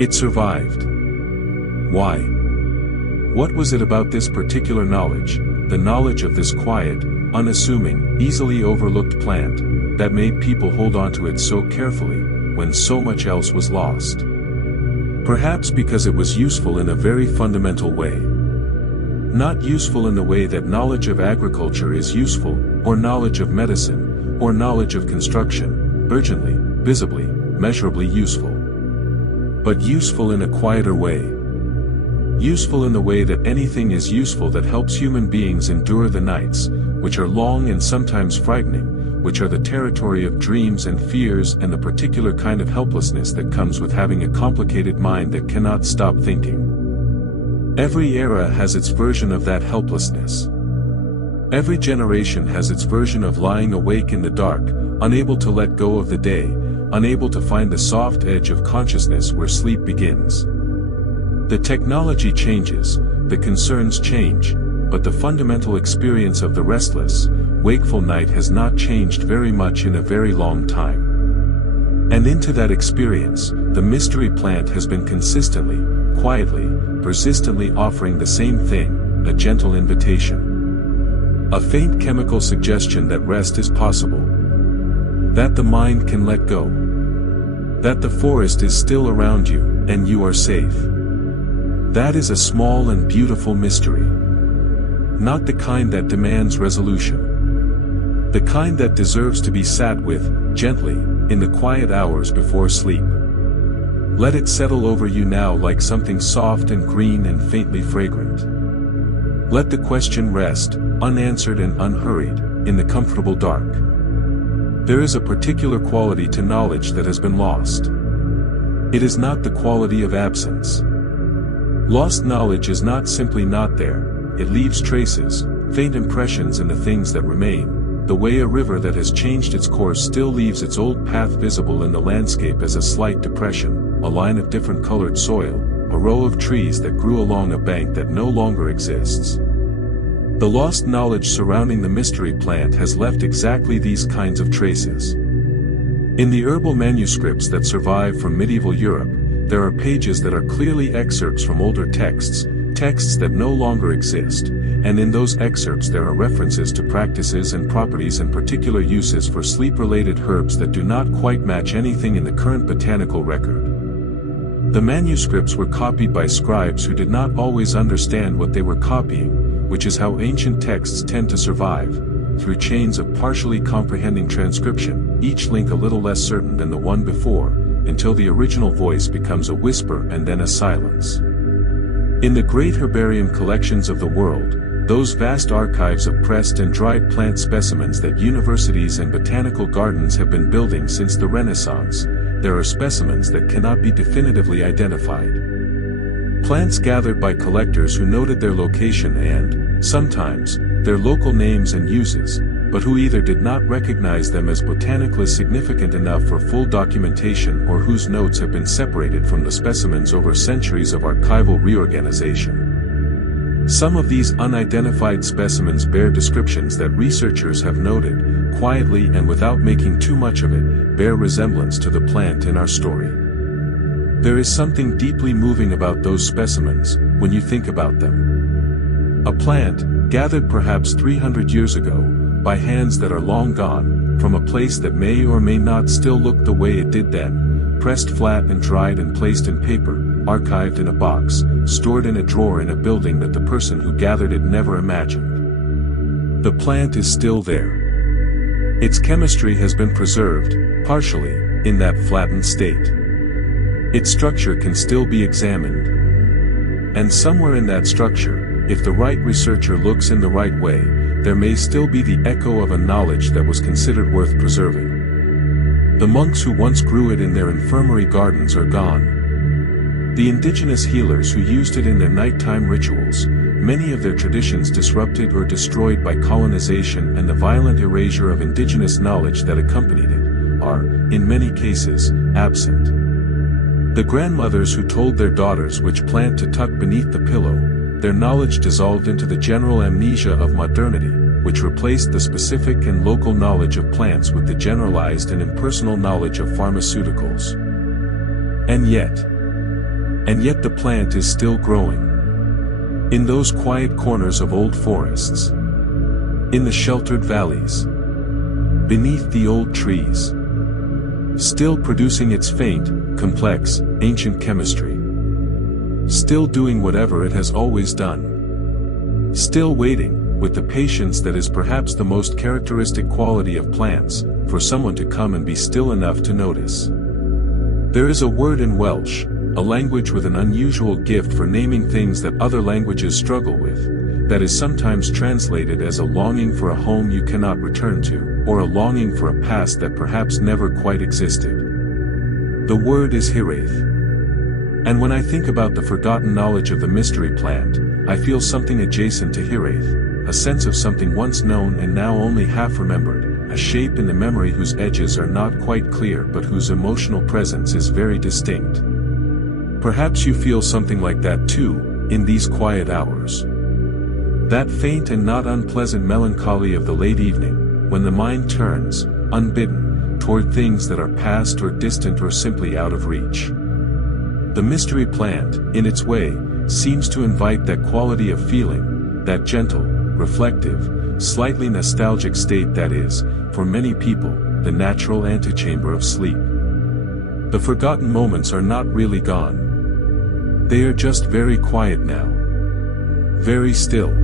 It survived. Why? What was it about this particular knowledge, the knowledge of this quiet, unassuming, easily overlooked plant, that made people hold on to it so carefully, when so much else was lost? Perhaps because it was useful in a very fundamental way. Not useful in the way that knowledge of agriculture is useful, or knowledge of medicine, or knowledge of construction, urgently, visibly, measurably useful. But useful in a quieter way. Useful in the way that anything is useful that helps human beings endure the nights, which are long and sometimes frightening, which are the territory of dreams and fears and the particular kind of helplessness that comes with having a complicated mind that cannot stop thinking. Every era has its version of that helplessness. Every generation has its version of lying awake in the dark, unable to let go of the day, unable to find the soft edge of consciousness where sleep begins. The technology changes, the concerns change, but the fundamental experience of the restless, wakeful night has not changed very much in a very long time. And into that experience, the mystery plant has been consistently, quietly, persistently offering the same thing, a gentle invitation. A faint chemical suggestion that rest is possible. That the mind can let go. That the forest is still around you, and you are safe. That is a small and beautiful mystery. Not the kind that demands resolution. The kind that deserves to be sat with, gently, in the quiet hours before sleep. Let it settle over you now like something soft and green and faintly fragrant. Let the question rest, unanswered and unhurried, in the comfortable dark. There is a particular quality to knowledge that has been lost. It is not the quality of absence. Lost knowledge is not simply not there, it leaves traces, faint impressions in the things that remain, the way a river that has changed its course still leaves its old path visible in the landscape as a slight depression, a line of different colored soil, a row of trees that grew along a bank that no longer exists. The lost knowledge surrounding the mystery plant has left exactly these kinds of traces. In the herbal manuscripts that survive from medieval Europe, there are pages that are clearly excerpts from older texts, texts that no longer exist, and in those excerpts there are references to practices and properties and particular uses for sleep-related herbs that do not quite match anything in the current botanical record. The manuscripts were copied by scribes who did not always understand what they were copying, which is how ancient texts tend to survive, through chains of partially comprehending transcription, each link a little less certain than the one before, until the original voice becomes a whisper and then a silence. In the great herbarium collections of the world, those vast archives of pressed and dried plant specimens that universities and botanical gardens have been building since the Renaissance, there are specimens that cannot be definitively identified. Plants gathered by collectors who noted their location and, sometimes, their local names and uses, but who either did not recognize them as botanically significant enough for full documentation or whose notes have been separated from the specimens over centuries of archival reorganization. Some of these unidentified specimens bear descriptions that researchers have noted, quietly and without making too much of it, bear resemblance to the plant in our story. There is something deeply moving about those specimens, when you think about them. A plant, gathered perhaps 300 years ago, by hands that are long gone, from a place that may or may not still look the way it did then, pressed flat and dried and placed in paper, archived in a box, stored in a drawer in a building that the person who gathered it never imagined. The plant is still there. Its chemistry has been preserved, partially, in that flattened state. Its structure can still be examined. And somewhere in that structure, if the right researcher looks in the right way, there may still be the echo of a knowledge that was considered worth preserving. The monks who once grew it in their infirmary gardens are gone. The indigenous healers who used it in their nighttime rituals, many of their traditions disrupted or destroyed by colonization and the violent erasure of indigenous knowledge that accompanied it, are, in many cases, absent. The grandmothers who told their daughters which plant to tuck beneath the pillow, their knowledge dissolved into the general amnesia of modernity, which replaced the specific and local knowledge of plants with the generalized and impersonal knowledge of pharmaceuticals. And yet the plant is still growing. In those quiet corners of old forests. In the sheltered valleys. Beneath the old trees. Still producing its faint, complex, ancient chemistry. Still doing whatever it has always done. Still waiting, with the patience that is perhaps the most characteristic quality of plants, for someone to come and be still enough to notice. There is a word in Welsh, a language with an unusual gift for naming things that other languages struggle with, that is sometimes translated as a longing for a home you cannot return to, or a longing for a past that perhaps never quite existed. The word is hiraeth. And when I think about the forgotten knowledge of the mystery plant, I feel something adjacent to hiraeth, a sense of something once known and now only half remembered, a shape in the memory whose edges are not quite clear but whose emotional presence is very distinct. Perhaps you feel something like that too, in these quiet hours. That faint and not unpleasant melancholy of the late evening, when the mind turns, unbidden, toward things that are past or distant or simply out of reach. The mystery plant, in its way, seems to invite that quality of feeling, that gentle, reflective, slightly nostalgic state that is, for many people, the natural antechamber of sleep. The forgotten moments are not really gone. They are just very quiet now. Very still.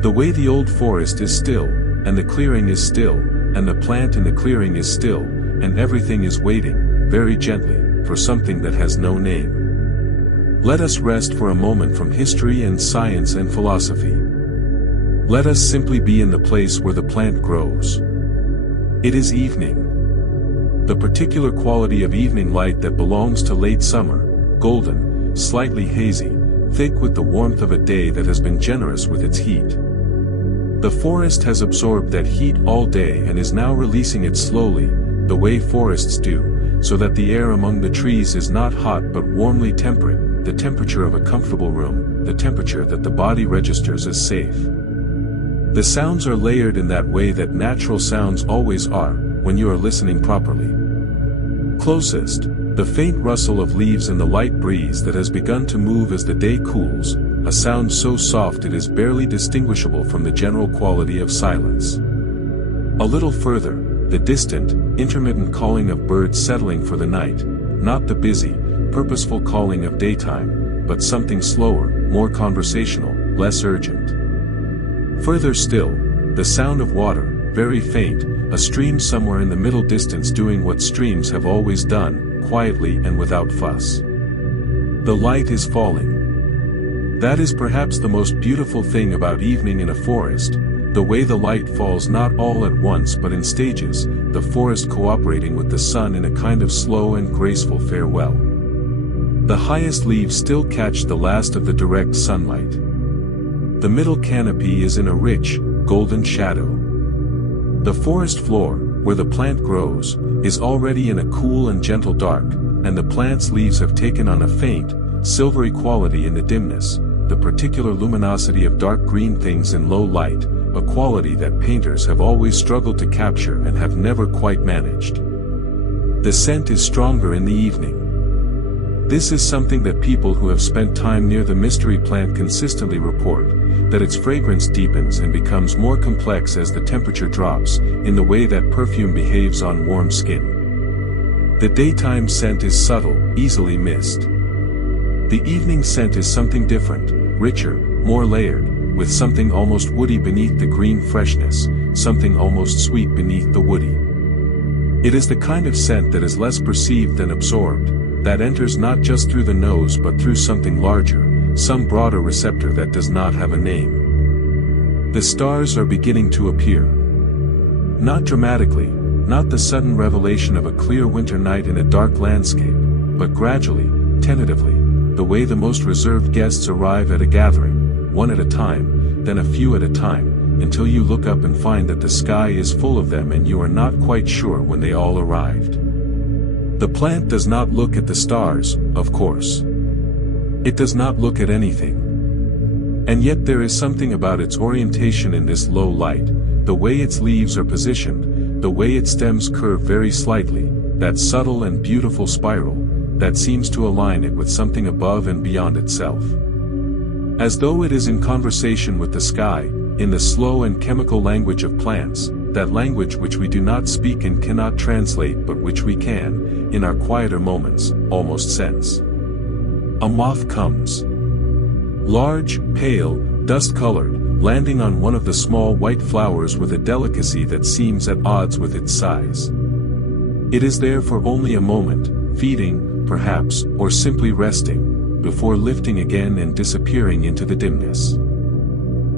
The way the old forest is still, and the clearing is still, and the plant in the clearing is still, and everything is waiting, very gently, for something that has no name. Let us rest for a moment from history and science and philosophy. Let us simply be in the place where the plant grows. It is evening. The particular quality of evening light that belongs to late summer, golden, slightly hazy, thick with the warmth of a day that has been generous with its heat. The forest has absorbed that heat all day and is now releasing it slowly, the way forests do, so that the air among the trees is not hot but warmly temperate, the temperature of a comfortable room, the temperature that the body registers as safe. The sounds are layered in that way that natural sounds always are, when you are listening properly. Closest, the faint rustle of leaves in the light breeze that has begun to move as the day cools, a sound so soft it is barely distinguishable from the general quality of silence. A little further, the distant, intermittent calling of birds settling for the night, not the busy, purposeful calling of daytime, but something slower, more conversational, less urgent. Further still, the sound of water, very faint, a stream somewhere in the middle distance doing what streams have always done, quietly and without fuss. The light is falling. That is perhaps the most beautiful thing about evening in a forest, the way the light falls not all at once but in stages, the forest cooperating with the sun in a kind of slow and graceful farewell. The highest leaves still catch the last of the direct sunlight. The middle canopy is in a rich, golden shadow. The forest floor, where the plant grows, is already in a cool and gentle dark, and the plant's leaves have taken on a faint, silvery quality in the dimness, the particular luminosity of dark green things in low light, a quality that painters have always struggled to capture and have never quite managed. The scent is stronger in the evening. This is something that people who have spent time near the mystery plant consistently report, that its fragrance deepens and becomes more complex as the temperature drops, in the way that perfume behaves on warm skin. The daytime scent is subtle, easily missed. The evening scent is something different, richer, more layered, with something almost woody beneath the green freshness, something almost sweet beneath the woody. It is the kind of scent that is less perceived than absorbed, that enters not just through the nose but through something larger, some broader receptor that does not have a name. The stars are beginning to appear. Not dramatically, not the sudden revelation of a clear winter night in a dark landscape, but gradually, tentatively, the way the most reserved guests arrive at a gathering, one at a time, then a few at a time, until you look up and find that the sky is full of them and you are not quite sure when they all arrived. The plant does not look at the stars, of course. It does not look at anything. And yet there is something about its orientation in this low light, the way its leaves are positioned, the way its stems curve very slightly, that subtle and beautiful spiral, that seems to align it with something above and beyond itself. As though it is in conversation with the sky, in the slow and chemical language of plants, that language which we do not speak and cannot translate but which we can, in our quieter moments, almost sense. A moth comes. Large, pale, dust-colored, landing on one of the small white flowers with a delicacy that seems at odds with its size. It is there for only a moment, feeding, perhaps, or simply resting, before lifting again and disappearing into the dimness.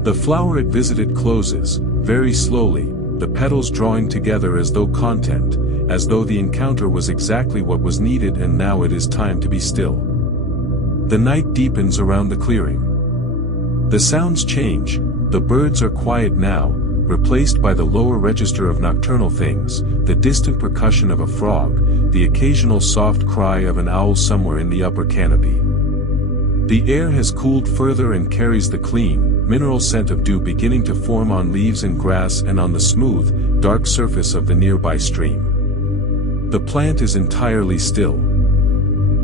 The flower it visited closes, very slowly, the petals drawing together as though content, as though the encounter was exactly what was needed and now it is time to be still. The night deepens around the clearing. The sounds change, the birds are quiet now, replaced by the lower register of nocturnal things, the distant percussion of a frog, the occasional soft cry of an owl somewhere in the upper canopy. The air has cooled further and carries the clean, mineral scent of dew beginning to form on leaves and grass and on the smooth, dark surface of the nearby stream. The plant is entirely still.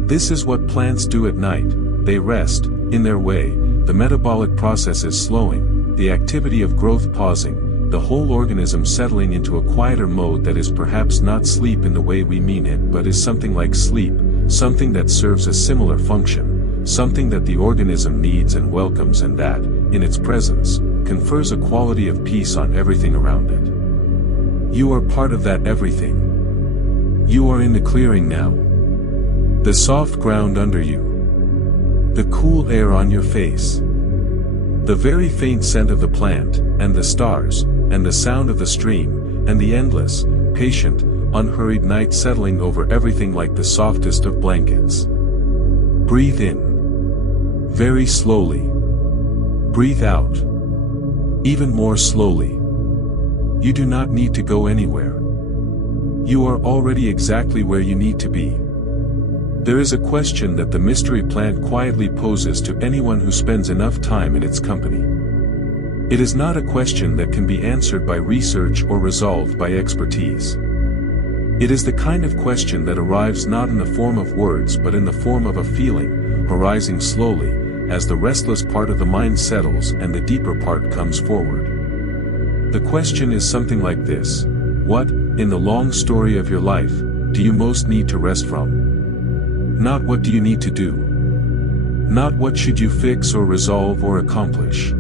This is what plants do at night, they rest, in their way, the metabolic processes slowing, the activity of growth pausing, the whole organism settling into a quieter mode that is perhaps not sleep in the way we mean it but is something like sleep, something that serves a similar function, something that the organism needs and welcomes and that, in its presence, confers a quality of peace on everything around it. You are part of that everything. You are in the clearing now. The soft ground under you. The cool air on your face. The very faint scent of the plant, and the stars, and the sound of the stream, and the endless, patient, unhurried night settling over everything like the softest of blankets. Breathe in. Very slowly. Breathe out. Even more slowly. You do not need to go anywhere. You are already exactly where you need to be. There is a question that the mystery plant quietly poses to anyone who spends enough time in its company. It is not a question that can be answered by research or resolved by expertise. It is the kind of question that arrives not in the form of words but in the form of a feeling, arising slowly, as the restless part of the mind settles and the deeper part comes forward. The question is something like this: what, in the long story of your life, do you most need to rest from? Not what do you need to do. Not what should you fix or resolve or accomplish.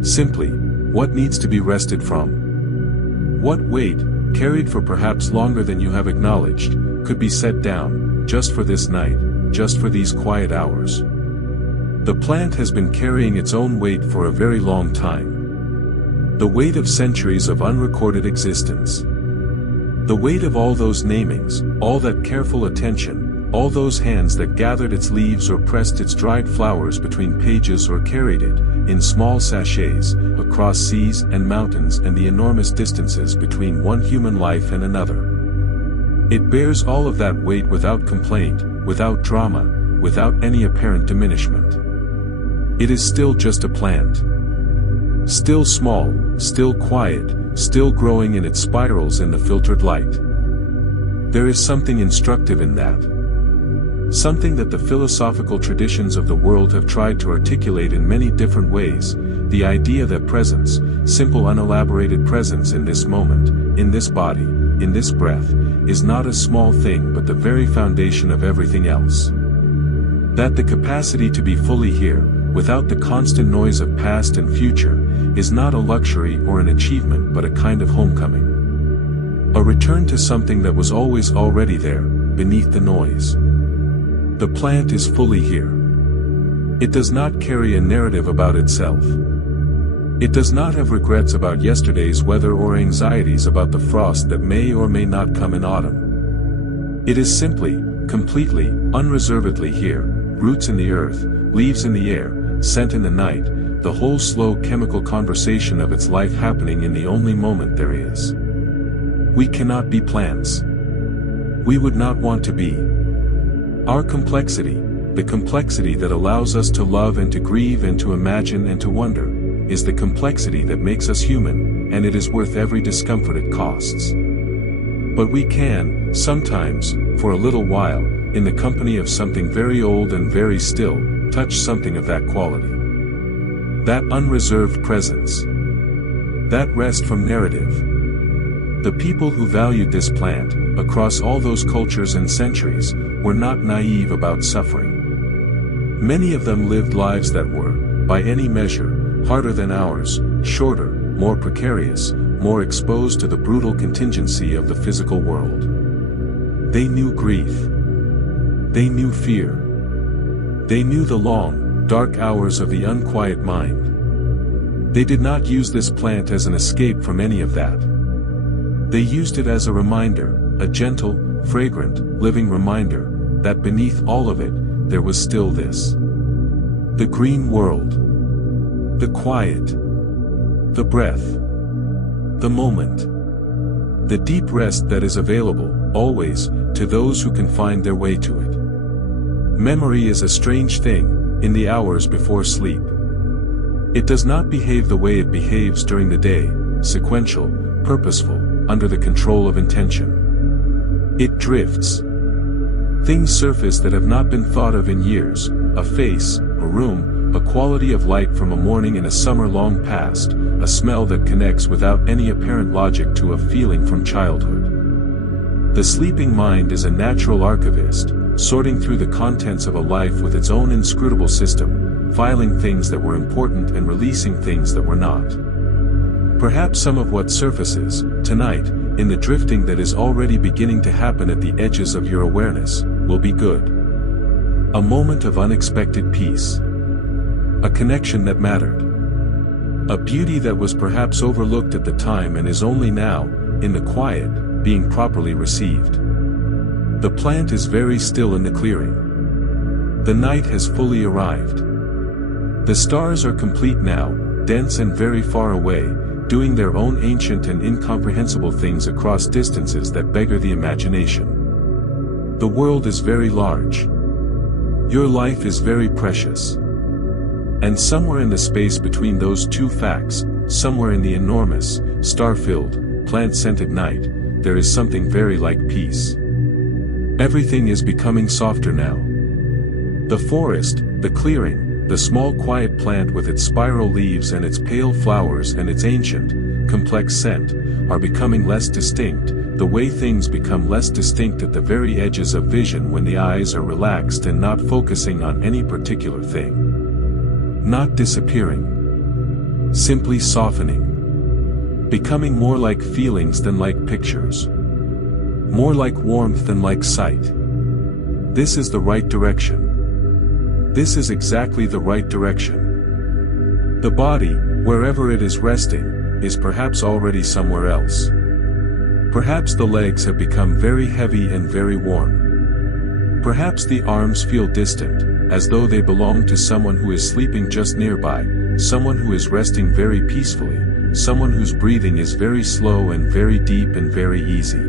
Simply, what needs to be rested from? What weight, carried for perhaps longer than you have acknowledged, could be set down, just for this night, just for these quiet hours? The plant has been carrying its own weight for a very long time. The weight of centuries of unrecorded existence. The weight of all those namings, all that careful attention, all those hands that gathered its leaves or pressed its dried flowers between pages or carried it, in small sachets, across seas and mountains and the enormous distances between one human life and another. It bears all of that weight without complaint, without drama, without any apparent diminishment. It is still just a plant. Still small, still quiet, still growing in its spirals in the filtered light. There is something instructive in that. Something that the philosophical traditions of the world have tried to articulate in many different ways, the idea that presence, simple unelaborated presence in this moment, in this body, in this breath, is not a small thing but the very foundation of everything else. That the capacity to be fully here, without the constant noise of past and future, is not a luxury or an achievement but a kind of homecoming. A return to something that was always already there, beneath the noise. The plant is fully here. It does not carry a narrative about itself. It does not have regrets about yesterday's weather or anxieties about the frost that may or may not come in autumn. It is simply, completely, unreservedly here, roots in the earth, leaves in the air, scent in the night, the whole slow chemical conversation of its life happening in the only moment there is. We cannot be plants. We would not want to be. Our complexity, the complexity that allows us to love and to grieve and to imagine and to wonder, is the complexity that makes us human, and it is worth every discomfort it costs. But we can, sometimes, for a little while, in the company of something very old and very still, touch something of that quality. That unreserved presence. That rest from narrative. The people who valued this plant, across all those cultures and centuries, were not naive about suffering. Many of them lived lives that were, by any measure, harder than ours, shorter, more precarious, more exposed to the brutal contingency of the physical world. They knew grief. They knew fear. They knew the long, dark hours of the unquiet mind. They did not use this plant as an escape from any of that. They used it as a reminder, a gentle, fragrant, living reminder, that beneath all of it, there was still this. The green world. The quiet. The breath. The moment. The deep rest that is available, always, to those who can find their way to it. Memory is a strange thing, in the hours before sleep. It does not behave the way it behaves during the day, sequential, purposeful, under the control of intention. It drifts. Things surface that have not been thought of in years, a face, a room, a quality of light from a morning in a summer long past, a smell that connects without any apparent logic to a feeling from childhood. The sleeping mind is a natural archivist, sorting through the contents of a life with its own inscrutable system, filing things that were important and releasing things that were not. Perhaps some of what surfaces, tonight, in the drifting that is already beginning to happen at the edges of your awareness, will be good. A moment of unexpected peace. A connection that mattered. A beauty that was perhaps overlooked at the time and is only now, in the quiet, being properly received. The plant is very still in the clearing. The night has fully arrived. The stars are complete now, dense and very far away, doing their own ancient and incomprehensible things across distances that beggar the imagination. The world is very large. Your life is very precious. And somewhere in the space between those two facts, somewhere in the enormous, star-filled, plant-scented night, there is something very like peace. Everything is becoming softer now. The forest, the clearing, the small quiet plant with its spiral leaves and its pale flowers and its ancient, complex scent, are becoming less distinct, the way things become less distinct at the very edges of vision when the eyes are relaxed and not focusing on any particular thing. Not disappearing. Simply softening. Becoming more like feelings than like pictures. More like warmth than like sight. This is the right direction. This is exactly the right direction. The body, wherever it is resting, is perhaps already somewhere else. Perhaps the legs have become very heavy and very warm. Perhaps the arms feel distant, as though they belong to someone who is sleeping just nearby, someone who is resting very peacefully, someone whose breathing is very slow and very deep and very easy.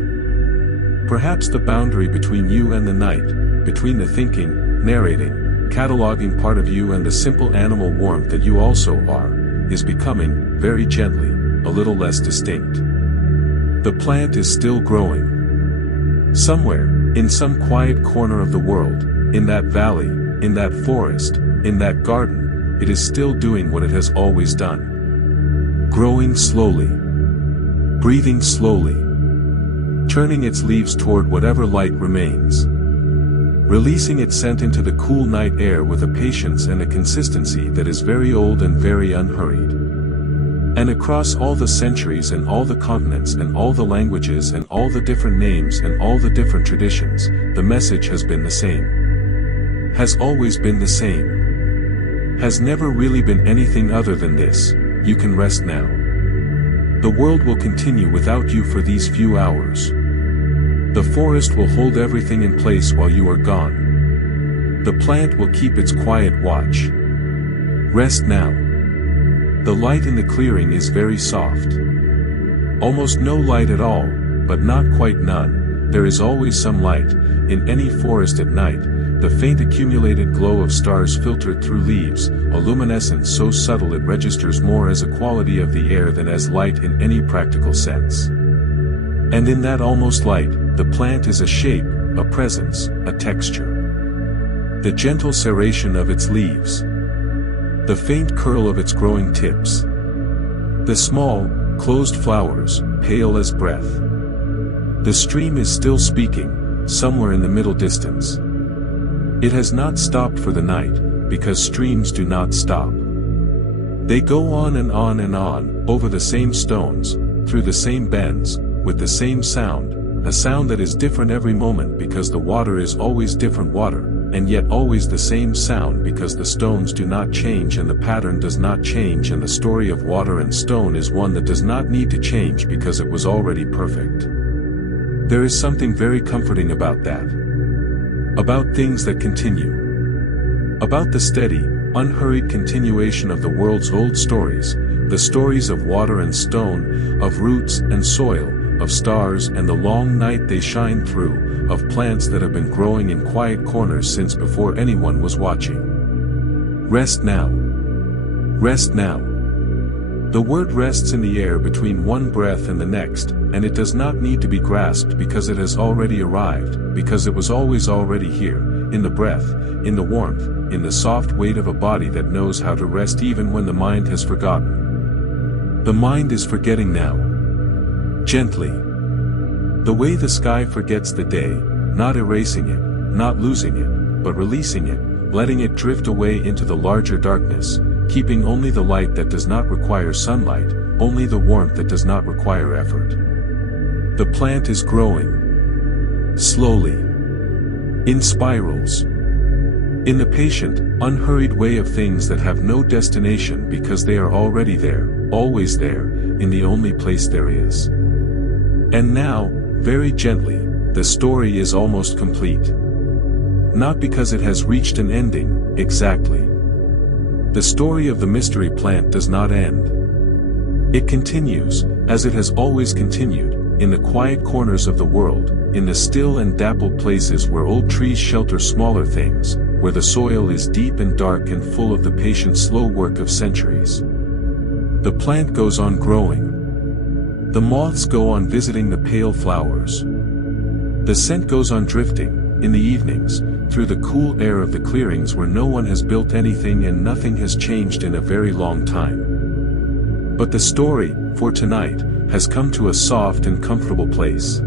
Perhaps the boundary between you and the night, between the thinking, narrating, cataloging part of you and the simple animal warmth that you also are, is becoming, very gently, a little less distinct. The plant is still growing. Somewhere, in some quiet corner of the world, in that valley, in that forest, in that garden, it is still doing what it has always done. Growing slowly. Breathing slowly. Turning its leaves toward whatever light remains. Releasing its scent into the cool night air with a patience and a consistency that is very old and very unhurried. And across all the centuries and all the continents and all the languages and all the different names and all the different traditions, the message has been the same. Has always been the same. Has never really been anything other than this: you can rest now. The world will continue without you for these few hours. The forest will hold everything in place while you are gone. The plant will keep its quiet watch. Rest now. The light in the clearing is very soft. Almost no light at all, but not quite none. There is always some light. In any forest at night, the faint accumulated glow of stars filtered through leaves, a luminescence so subtle it registers more as a quality of the air than as light in any practical sense. And in that almost light, the plant is a shape, a presence, a texture. The gentle serration of its leaves. The faint curl of its growing tips. The small, closed flowers, pale as breath. The stream is still speaking, somewhere in the middle distance. It has not stopped for the night, because streams do not stop. They go on and on and on, over the same stones, through the same bends, with the same sound, a sound that is different every moment because the water is always different water, and yet always the same sound because the stones do not change and the pattern does not change, and the story of water and stone is one that does not need to change because it was already perfect. There is something very comforting about that. About things that continue. About the steady, unhurried continuation of the world's old stories, the stories of water and stone, of roots and soil, of stars and the long night they shine through, of plants that have been growing in quiet corners since before anyone was watching. Rest now. Rest now. The word rests in the air between one breath and the next, and it does not need to be grasped because it has already arrived, because it was always already here, in the breath, in the warmth, in the soft weight of a body that knows how to rest even when the mind has forgotten. The mind is forgetting now. Gently. The way the sky forgets the day, not erasing it, not losing it, but releasing it, letting it drift away into the larger darkness, keeping only the light that does not require sunlight, only the warmth that does not require effort. The plant is growing. Slowly. In spirals. In the patient, unhurried way of things that have no destination because they are already there, always there, in the only place there is. And now, very gently, the story is almost complete. Not because it has reached an ending, exactly. The story of the mystery plant does not end. It continues, as it has always continued, in the quiet corners of the world, in the still and dappled places where old trees shelter smaller things, where the soil is deep and dark and full of the patient slow work of centuries. The plant goes on growing. The moths go on visiting the pale flowers. The scent goes on drifting, in the evenings, through the cool air of the clearings where no one has built anything and nothing has changed in a very long time. But the story, for tonight, has come to a soft and comfortable place.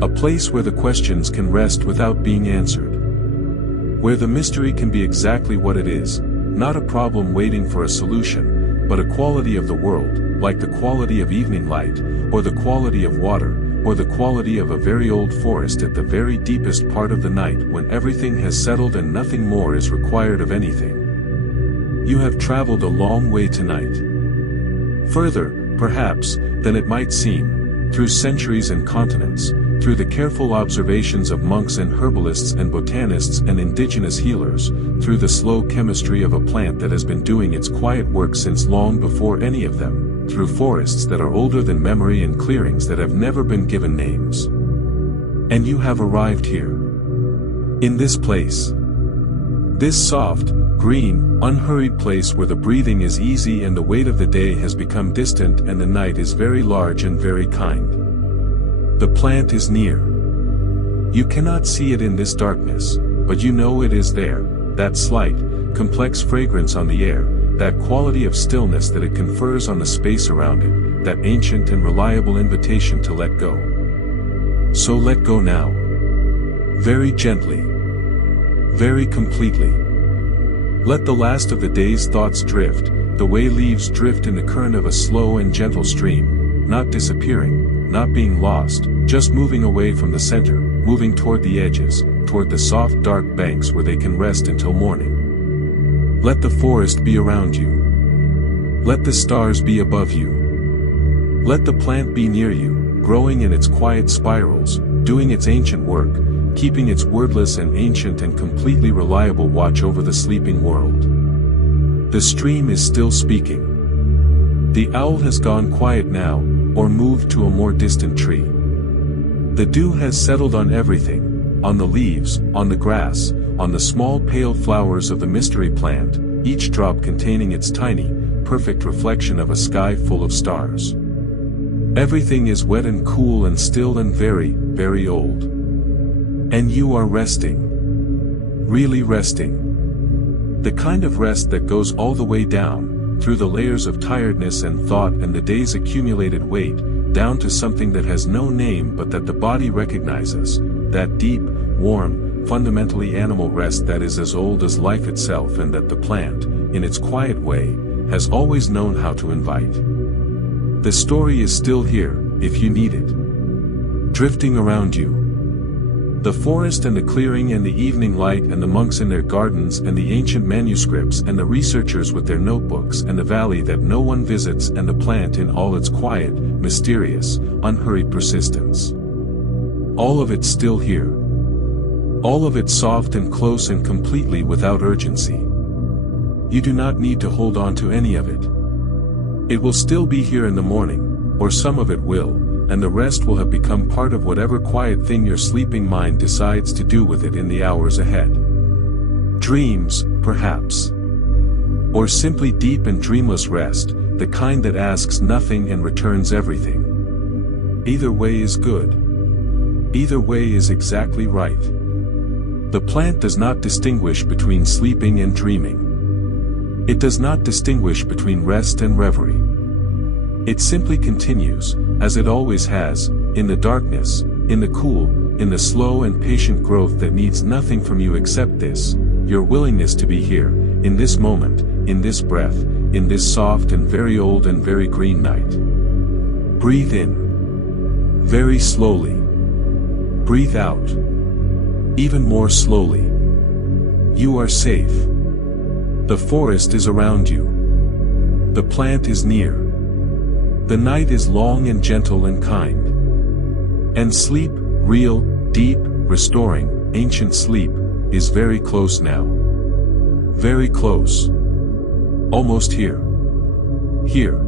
A place where the questions can rest without being answered. Where the mystery can be exactly what it is, not a problem waiting for a solution, but a quality of the world, like the quality of evening light, or the quality of water, or the quality of a very old forest at the very deepest part of the night when everything has settled and nothing more is required of anything. You have traveled a long way tonight. Further, perhaps, than it might seem, through centuries and continents, through the careful observations of monks and herbalists and botanists and indigenous healers, through the slow chemistry of a plant that has been doing its quiet work since long before any of them, through forests that are older than memory and clearings that have never been given names. And you have arrived here. In this place. This soft, green, unhurried place where the breathing is easy and the weight of the day has become distant and the night is very large and very kind. The plant is near. You cannot see it in this darkness, but you know it is there, that slight, complex fragrance on the air, that quality of stillness that it confers on the space around it, that ancient and reliable invitation to let go. So let go now. Very gently. Very completely. Let the last of the day's thoughts drift, the way leaves drift in the current of a slow and gentle stream, not disappearing, not being lost, just moving away from the center, moving toward the edges, toward the soft dark banks where they can rest until morning. Let the forest be around you. Let the stars be above you. Let the plant be near you, growing in its quiet spirals, doing its ancient work, keeping its wordless and ancient and completely reliable watch over the sleeping world. The stream is still speaking. The owl has gone quiet now, or moved to a more distant tree. The dew has settled on everything, on the leaves, on the grass, on the small pale flowers of the mystery plant, each drop containing its tiny, perfect reflection of a sky full of stars. Everything is wet and cool and still and very, very old. And you are resting. Really resting. The kind of rest that goes all the way down, through the layers of tiredness and thought and the day's accumulated weight, down to something that has no name but that the body recognizes, that deep, warm, fundamentally animal rest that is as old as life itself and that the plant, in its quiet way, has always known how to invite. The story is still here, if you need it. Drifting around you. The forest and the clearing and the evening light and the monks in their gardens and the ancient manuscripts and the researchers with their notebooks and the valley that no one visits and the plant in all its quiet, mysterious, unhurried persistence. All of it still here. All of it soft and close and completely without urgency. You do not need to hold on to any of it. It will still be here in the morning, or some of it will, and the rest will have become part of whatever quiet thing your sleeping mind decides to do with it in the hours ahead. Dreams, perhaps. Or simply deep and dreamless rest, the kind that asks nothing and returns everything. Either way is good. Either way is exactly right. The plant does not distinguish between sleeping and dreaming. It does not distinguish between rest and reverie. It simply continues, as it always has, in the darkness, in the cool, in the slow and patient growth that needs nothing from you except this, your willingness to be here, in this moment, in this breath, in this soft and very old and very green night. Breathe in. Very slowly. Breathe out. Even more slowly. You are safe. The forest is around you. The plant is near. The night is long and gentle and kind. And sleep, real, deep, restoring, ancient sleep, is very close now. Very close. Almost here. Here.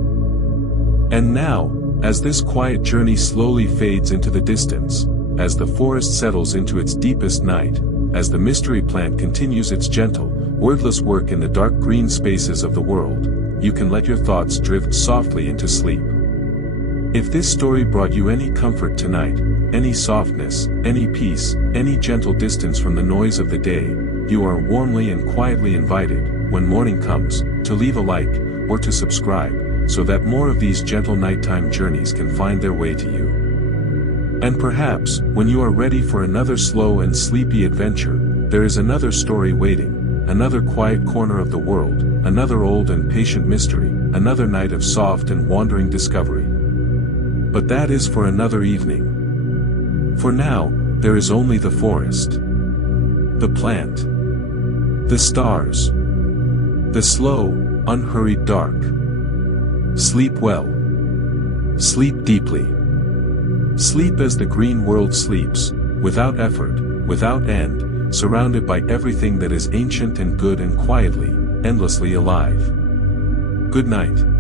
And now, as this quiet journey slowly fades into the distance, as the forest settles into its deepest night, as the mystery plant continues its gentle, wordless work in the dark green spaces of the world, you can let your thoughts drift softly into sleep. If this story brought you any comfort tonight, any softness, any peace, any gentle distance from the noise of the day, you are warmly and quietly invited, when morning comes, to leave a like, or to subscribe, so that more of these gentle nighttime journeys can find their way to you. And perhaps, when you are ready for another slow and sleepy adventure, there is another story waiting, another quiet corner of the world, another old and patient mystery, another night of soft and wandering discovery. But that is for another evening. For now, there is only the forest. The plant. The stars. The slow, unhurried dark. Sleep well. Sleep deeply. Sleep as the green world sleeps, without effort, without end, surrounded by everything that is ancient and good and quietly, endlessly alive. Good night.